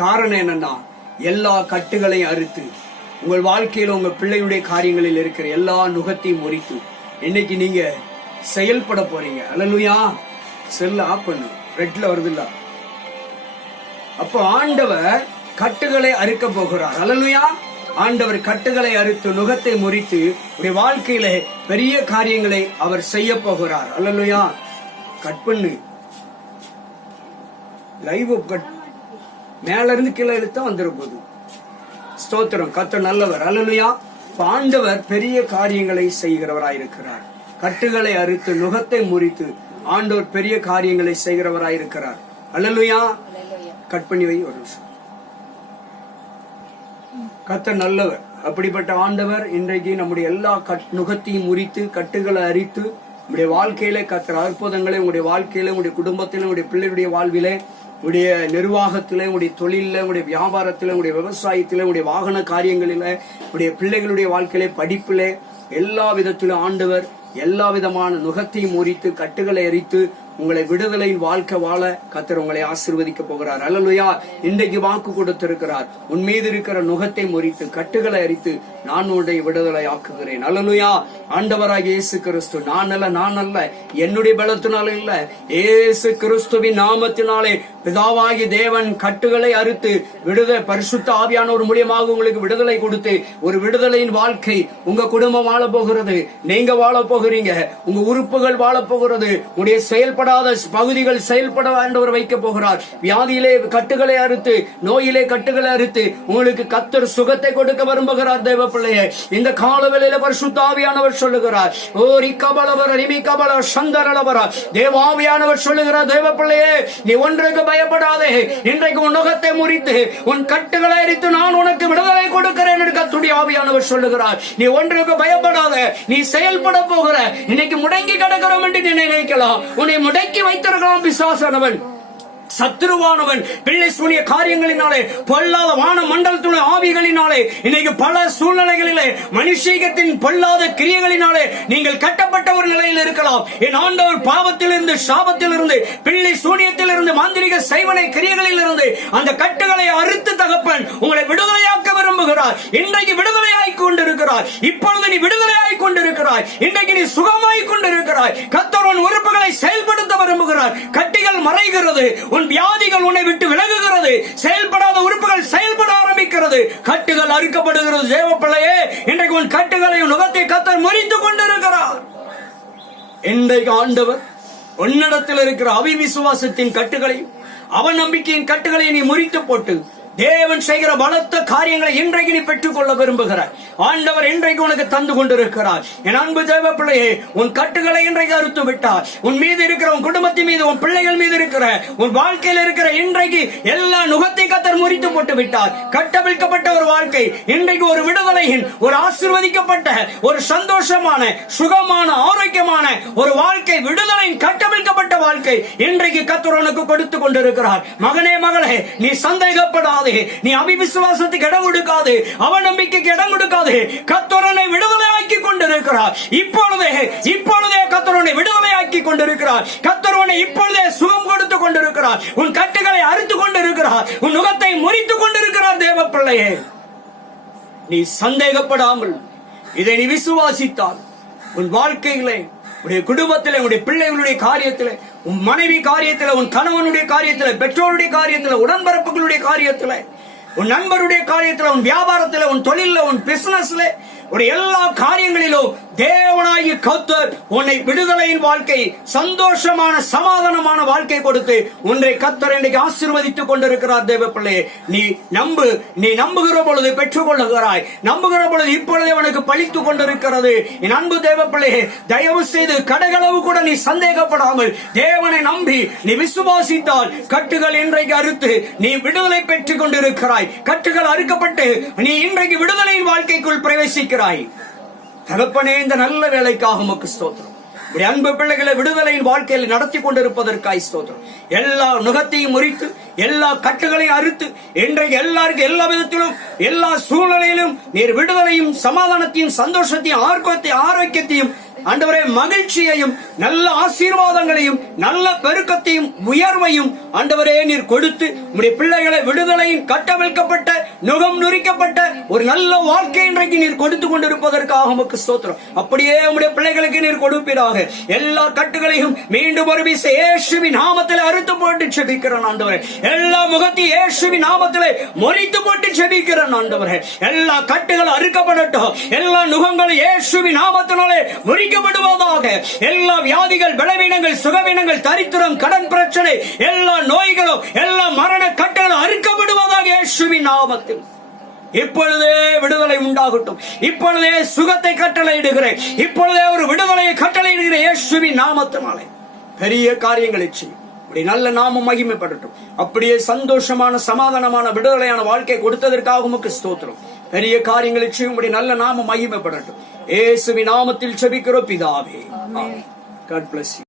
காரணம் என்னன்னா, எல்லா கட்டுகளையும் அறுத்து உங்கள் வாழ்க்கையில உங்க பிள்ளையுடைய காரியங்களில் இருக்கிற எல்லா நுகத்தையும் முறித்து இன்னைக்கு நீங்க செயல்பட போறீங்க. அல்லேலூயா. செல்ல ஆஃப் பண்ணு, ரெட்ல வருது இல்ல. அப்போ ஆண்டவர் கட்டுகளை அறுக்க போகிறார். அல்லேலூயா. ஆண்டவர் கட்டுகளை அறுத்து நுகத்தை முறித்து உடைய வாழ்க்கையில பெரிய காரியங்களை அவர் செய்ய போகிறார். அல்லேலூயா. கட் பண்ணு, லைவ் கட், மேல இருந்து கீழே இழுத்தா வந்துட போகுது. ஸ்தோத்திரம். கர்த்தர் நல்லவர். அல்லேலூயா. ஆண்டவர் பெரிய காரியங்களை செய்கிறவராயிருக்கிறார். கட்டுகளை அறுத்து நுகத்தை முறித்து ஆண்டவர் பெரிய காரியங்களை செய்கிறவராயிருக்கிறார். அல்லேலூயா. கட் பண்ணி வை ஒரு நிமிஷம். கர்த்தர் நல்லவர். அப்படிப்பட்ட ஆண்டவர் இன்றைக்கு நம்முடைய எல்லா நுகத்தையும் முறித்து கட்டுகளை அரித்து உங்களுடைய வாழ்க்கையில கர்த்தர் அற்புதங்களை உங்களுடைய வாழ்க்கையில, உங்களுடைய குடும்பத்தில, உங்களுடைய பிள்ளைகளுடைய வாழ்விலே, உடைய நிர்வாகத்தில, உடைய தொழில, உடைய வியாபாரத்தில, உடைய விவசாயத்தில, உடைய வாகன காரியங்களில, உடைய பிள்ளைகளுடைய வாழ்க்கையில, படிப்பில, எல்லா விதத்திலும் ஆண்டவர் எல்லா விதமான நுகத்தையும் முறித்து கட்டுகளை எரித்து உங்களை விடுதலையில் வாழ்க்கை வாழ கர்த்தர் உங்களை ஆசீர்வதிக்க போகிறார். அல்லேலூயா. இன்றைக்கு வாக்கு கொடுத்திருக்கிறார். உன் மீது இருக்கிற நுகத்தை முறித்து கட்டுகளை அரித்து நான் உன்னுடைய விடுதலை ஆக்குகிறேன். அல்லேலூயா. ஆண்டவராகிய இயேசு கிறிஸ்து, நான் அல்ல, என்னுடைய பலத்தினால இல்ல, இயேசு கிறிஸ்துவின் நாமத்தினாலே பிதாவாகி தேவன் கட்டுகளை அறுத்து விடுதலை, பரிசுத்த ஆவியானவர் மூலியமாக உங்களுக்கு விடுதலை கொடுத்து ஒரு விடுதலையின் வாழ்க்கை உங்க குடும்பம் வாழ போகிறது. நீங்க வாழ போகிறீங்க. உங்க உறுப்புகள் வாழ போகிறது. உடைய செயல்படாத பகுதிகள் செயல்பட ஆண்டவர் வைக்க போகிறார். வியாதியிலே கட்டுகளை அறுத்து, நோயிலே கட்டுகளை அறுத்து உங்களுக்கு கர்த்தர் சுகத்தை கொடுக்க விரும்புகிறார். தேவ பிள்ளையே, இந்த காலவேளையில பரிசுத்த ஆவியானவர் சொல்லுகிறார், ஓ ரிகபலவர ரிமிகபல சந்தரலவர, தேவாவியானவர் சொல்லுகிறார், தேவ பிள்ளையே, நீ ஒன்றுக்கு பயப்படாதே. இன்றைக்கு உன் நுகத்தை முறித்து உன் கட்டுகளை அரித்து நான் உனக்கு விடுதலை கொடுக்கிறேன் என்று கர்த்தருடைய ஆவியானவர் சொல்லுகிறார். நீ ஒன்றுக்கு பயப்படாத, நீ செயல்பட போகிற. இன்னைக்கு முடங்கி கிடக்கிறோம் என்று நீ நினைக்கலாம். உன்னை முடக்கி வைத்திருக்கலாம் பிசாசானவன், சத்துருவானவன், பிள்ளை சூனிய காரியங்களினாலே, பொல்லாத வான மண்டலத்துடைய ஆவிகளினாலே, இன்னைக்கு பல சூழ்நிலைகளிலே மனுஷீகத்தின் பொல்லாத கிரியைகளினாலே நீங்கள் கட்டப்பட்ட ஒரு நிலையில் இருக்கலாம். என் ஆண்டவர் பாவத்திலிருந்து, சாபத்திலிருந்து, பிள்ளை சூனியத்திலிருந்து, மாந்திரிக செய்வனை கிரியைகளில் இருந்து அந்த கட்டுகளை அறுத்து தகப்பன் உங்களை விடுதலையாக்க விரும்புகிறார். இன்றைக்கு விடுதலையாய் கொண்டிருக்கிறார். இப்பொழுது நீ விடுதலையாய் கொண்டிருக்கிறாய். இன்றைக்கு நீ சுகமாய் கொண்டிருக்கிறாய். கர்த்தர் உன் உறுப்புகளை செயல்படுத்த விரும்புகிறார். கட்டிகள் மறைகிறது, உன் வியாதிகள் உன்னை விட்டு விலகுகிறது, செயல்படாத உறுப்புகள் செயல்பட ஆரம்பிக்கிறது, கட்டுகள் அறுக்கப்படுகிறது. தேவ பிள்ளையே, இன்றைக்கு உன் கட்டுகளை, நுகத்தை கர்த்தர் முறித்துக் கொண்டிருக்கிறார். இன்றைக்கு ஆண்டவர் உன்னிடத்தில் இருக்கிற அவிவிசுவாசத்தின் கட்டுகளையும் அவநம்பிக்கையின் கட்டுகளை நீ முறித்து போட்டு தேவன் செய்கிற பலத்த காரியங்களை இன்றைக்கு நீ பெற்றுக் கொள்ள விரும்புகிறார். ஆண்டவர் இன்றைக்கு உனக்கு தந்து கொண்டிருக்கிறார். என் அன்பு தேவ பிள்ளையே, உன் கட்டுகளை இன்றைக்கு அறுத்து விட்டார். உன் மீது இருக்கிற, உன் குடும்பத்தின் மீது, உன் பிள்ளைகள் மீது இருக்கிற, உன் வாழ்க்கையில் இருக்கிற இன்றைக்கு எல்லா நுகத்தை கர்த்தர் முறித்து போட்டு விட்டார். கட்டவிழ்க்கப்பட்ட ஒரு வாழ்க்கை இன்றைக்கு ஒரு விடுதலையின், ஒரு ஆசீர்வதிக்கப்பட்ட, ஒரு சந்தோஷமான, சுகமான, ஆரோக்கியமான ஒரு வாழ்க்கை, விடுதலையின் கட்டவிழ்க்கப்பட்ட வாழ்க்கை இன்றைக்கு கர்த்தர் உனக்கு கொடுத்துக் கொண்டிருக்கிறார். மகனே, மகளே, நீ சந்தேகப்படாதே, நீ அவிவிசுவாசத்துக்கு இடம் கொடுக்காது, அவநம்பிக்கைக்கு இடம் கொடுக்காது. கர்த்தரை விடுதலையாக்கி கொண்டிருக்கிறார். இப்பொழுதே கர்த்தரை விடுதலையாக்கி கொண்டிருக்கிறார். கர்த்தரை இப்பொழுதே சுகம் கொடுத்து கொண்டிருக்கிறார். உன் கட்டுகளை அறுத்து கொண்டிருக்கிறார். உன் நுகத்தை முறித்துக் கொண்டிருக்கிறார். தேவ பிள்ளையே, நீ சந்தேகப்படாமல் இதை நீ விசுவாசித்தால் உன் வாழ்க்கையிலே, உடைய குடும்பத்திலே, உடைய பிள்ளைகளுடைய காரியத்திலே, உன் மனைவி காரியத்திலே, உன் கணவனுடைய காரியத்திலே, பெற்றோருடைய காரியத்திலே, உடன்பரப்புகளுடைய காரியத்திலே, உன் நண்பருடைய காரியத்திலே, உன் வியாபாரத்திலே, உன் தொழில, உன் பிசினஸ்ல, உடைய எல்லா காரியங்களிலும் தேவனாகிய கர்த்தர் உன்னை விடுதலையின் வாழ்க்கை, சந்தோஷமான சமாதானமான வாழ்க்கை கொடுத்து உன்னை கர்த்தர் இன்றைக்கு ஆசீர்வதித்துக் கொண்டிருக்கிறார். தேவ பிள்ளையே, நீ நம்புகிற பொழுது பெற்றுக் கொள்ளுகிறாய். நம்புகிற பொழுது இப்பொழுதே உனக்கு பழித்துக் கொண்டிருக்கிறது. என் அன்பு தேவ பிள்ளையே, தயவு செய்து கடகளவு கூட நீ சந்தேகப்படாமல் தேவனை நம்பி நீ விசுவாசித்தால் கட்டுகள் இன்றைக்கு அறுத்து நீ விடுதலை பெற்றுக் கொண்டிருக்கிறாய். கட்டுகள் அறுக்கப்பட்டு நீ இன்றைக்கு விடுதலையின் வாழ்க்கைக்குள் பிரவேசிக்கிறாய். தகப்பனே, இந்த நல்ல வேலைக்காக உமக்கு ஸ்தோத்திரம். அன்பு பிள்ளைகளை விடுதலையின் வாழ்க்கையில் நடத்தி கொண்டிருப்பதற்காய் ஸ்தோத்திரம். எல்லா நுகத்தையும் முறித்து எல்லா கட்டுகளையும் அறுத்து இன்றைக்கு எல்லாருக்கும் எல்லா விதத்திலும் எல்லா சூழ்நிலையிலும் நீர் விடுதலையும் சமாதானத்தையும் சந்தோஷத்தையும் ஆரோக்கியத்தையும் ஆண்டவரே மகிழ்ச்சியையும் நல்ல ஆசீர்வாதங்களையும் நல்ல பெருக்கத்தையும் உயர்வையும் ஆண்டவரே நீர் கொடுத்து உம்முடைய பிள்ளைகளை விடுதலையின் கட்டவிழ்க்கப்பட்ட நுகம் நுரிக்கப்பட்ட ஒரு நல்ல வாழ்க்கை இன்றைக்கு நீர் கொடுத்து கொண்டிருப்பதற்காக உமக்கு ஸ்தோத்திரம். அப்படியே உம்முடைய பிள்ளைகளுக்கு நீர் கொடுப்பீராக. எல்லா கட்டுகளையும் மீண்டும் ஒரு வீச இயேசுவின் நாமத்திலே அறுத்து போட்டு செபிக்கிறேன் ஆண்டவரே. எல்லா முகத்தையும் இயேசுவின் நாமத்திலே முறித்து போட்டு செபிக்கிறேன் ஆண்டவரே. எல்லா கட்டுகள் அறுக்கப்படட்டும். எல்லா நுகங்களும் இயேசுவின் நாமத்தினாலே முறிக்கப்படுவதாக. எல்லா வியாதிகள், பலவீனங்கள், சுகவீனங்கள், தரித்திரம், கடன் பிரச்சனை, எல்லா நோய்களும் எல்லா மரண கட்டுகளும் அறுக்கப்படுவதாக இயேசுவின் நாமத்தில். இப்பொழுதே விடுதலை உண்டாகட்டும். இப்பொழுதே சுகத்தை கட்டளையிடுகிறேன். இப்பொழுதே ஒரு விடுதலையை கட்டளையிடுகிறேன் இயேசுவின் நாமத்தினாலே. பெரிய காரியங்களை செய்யும். நல்ல நாமம் மகிமைப்படட்டும். அப்படியே சந்தோஷமான சமாதானமான விடுதலையான வாழ்க்கை கொடுத்ததற்காக உமக்கு ஸ்தோத்திரம். பெரிய காரியங்களை செய்யும். நல்ல நாமம் மகிமைப்படட்டும். இயேசுவின் நாமத்தில் ஜெபிக்கிறோம் பிதாவே. God bless you.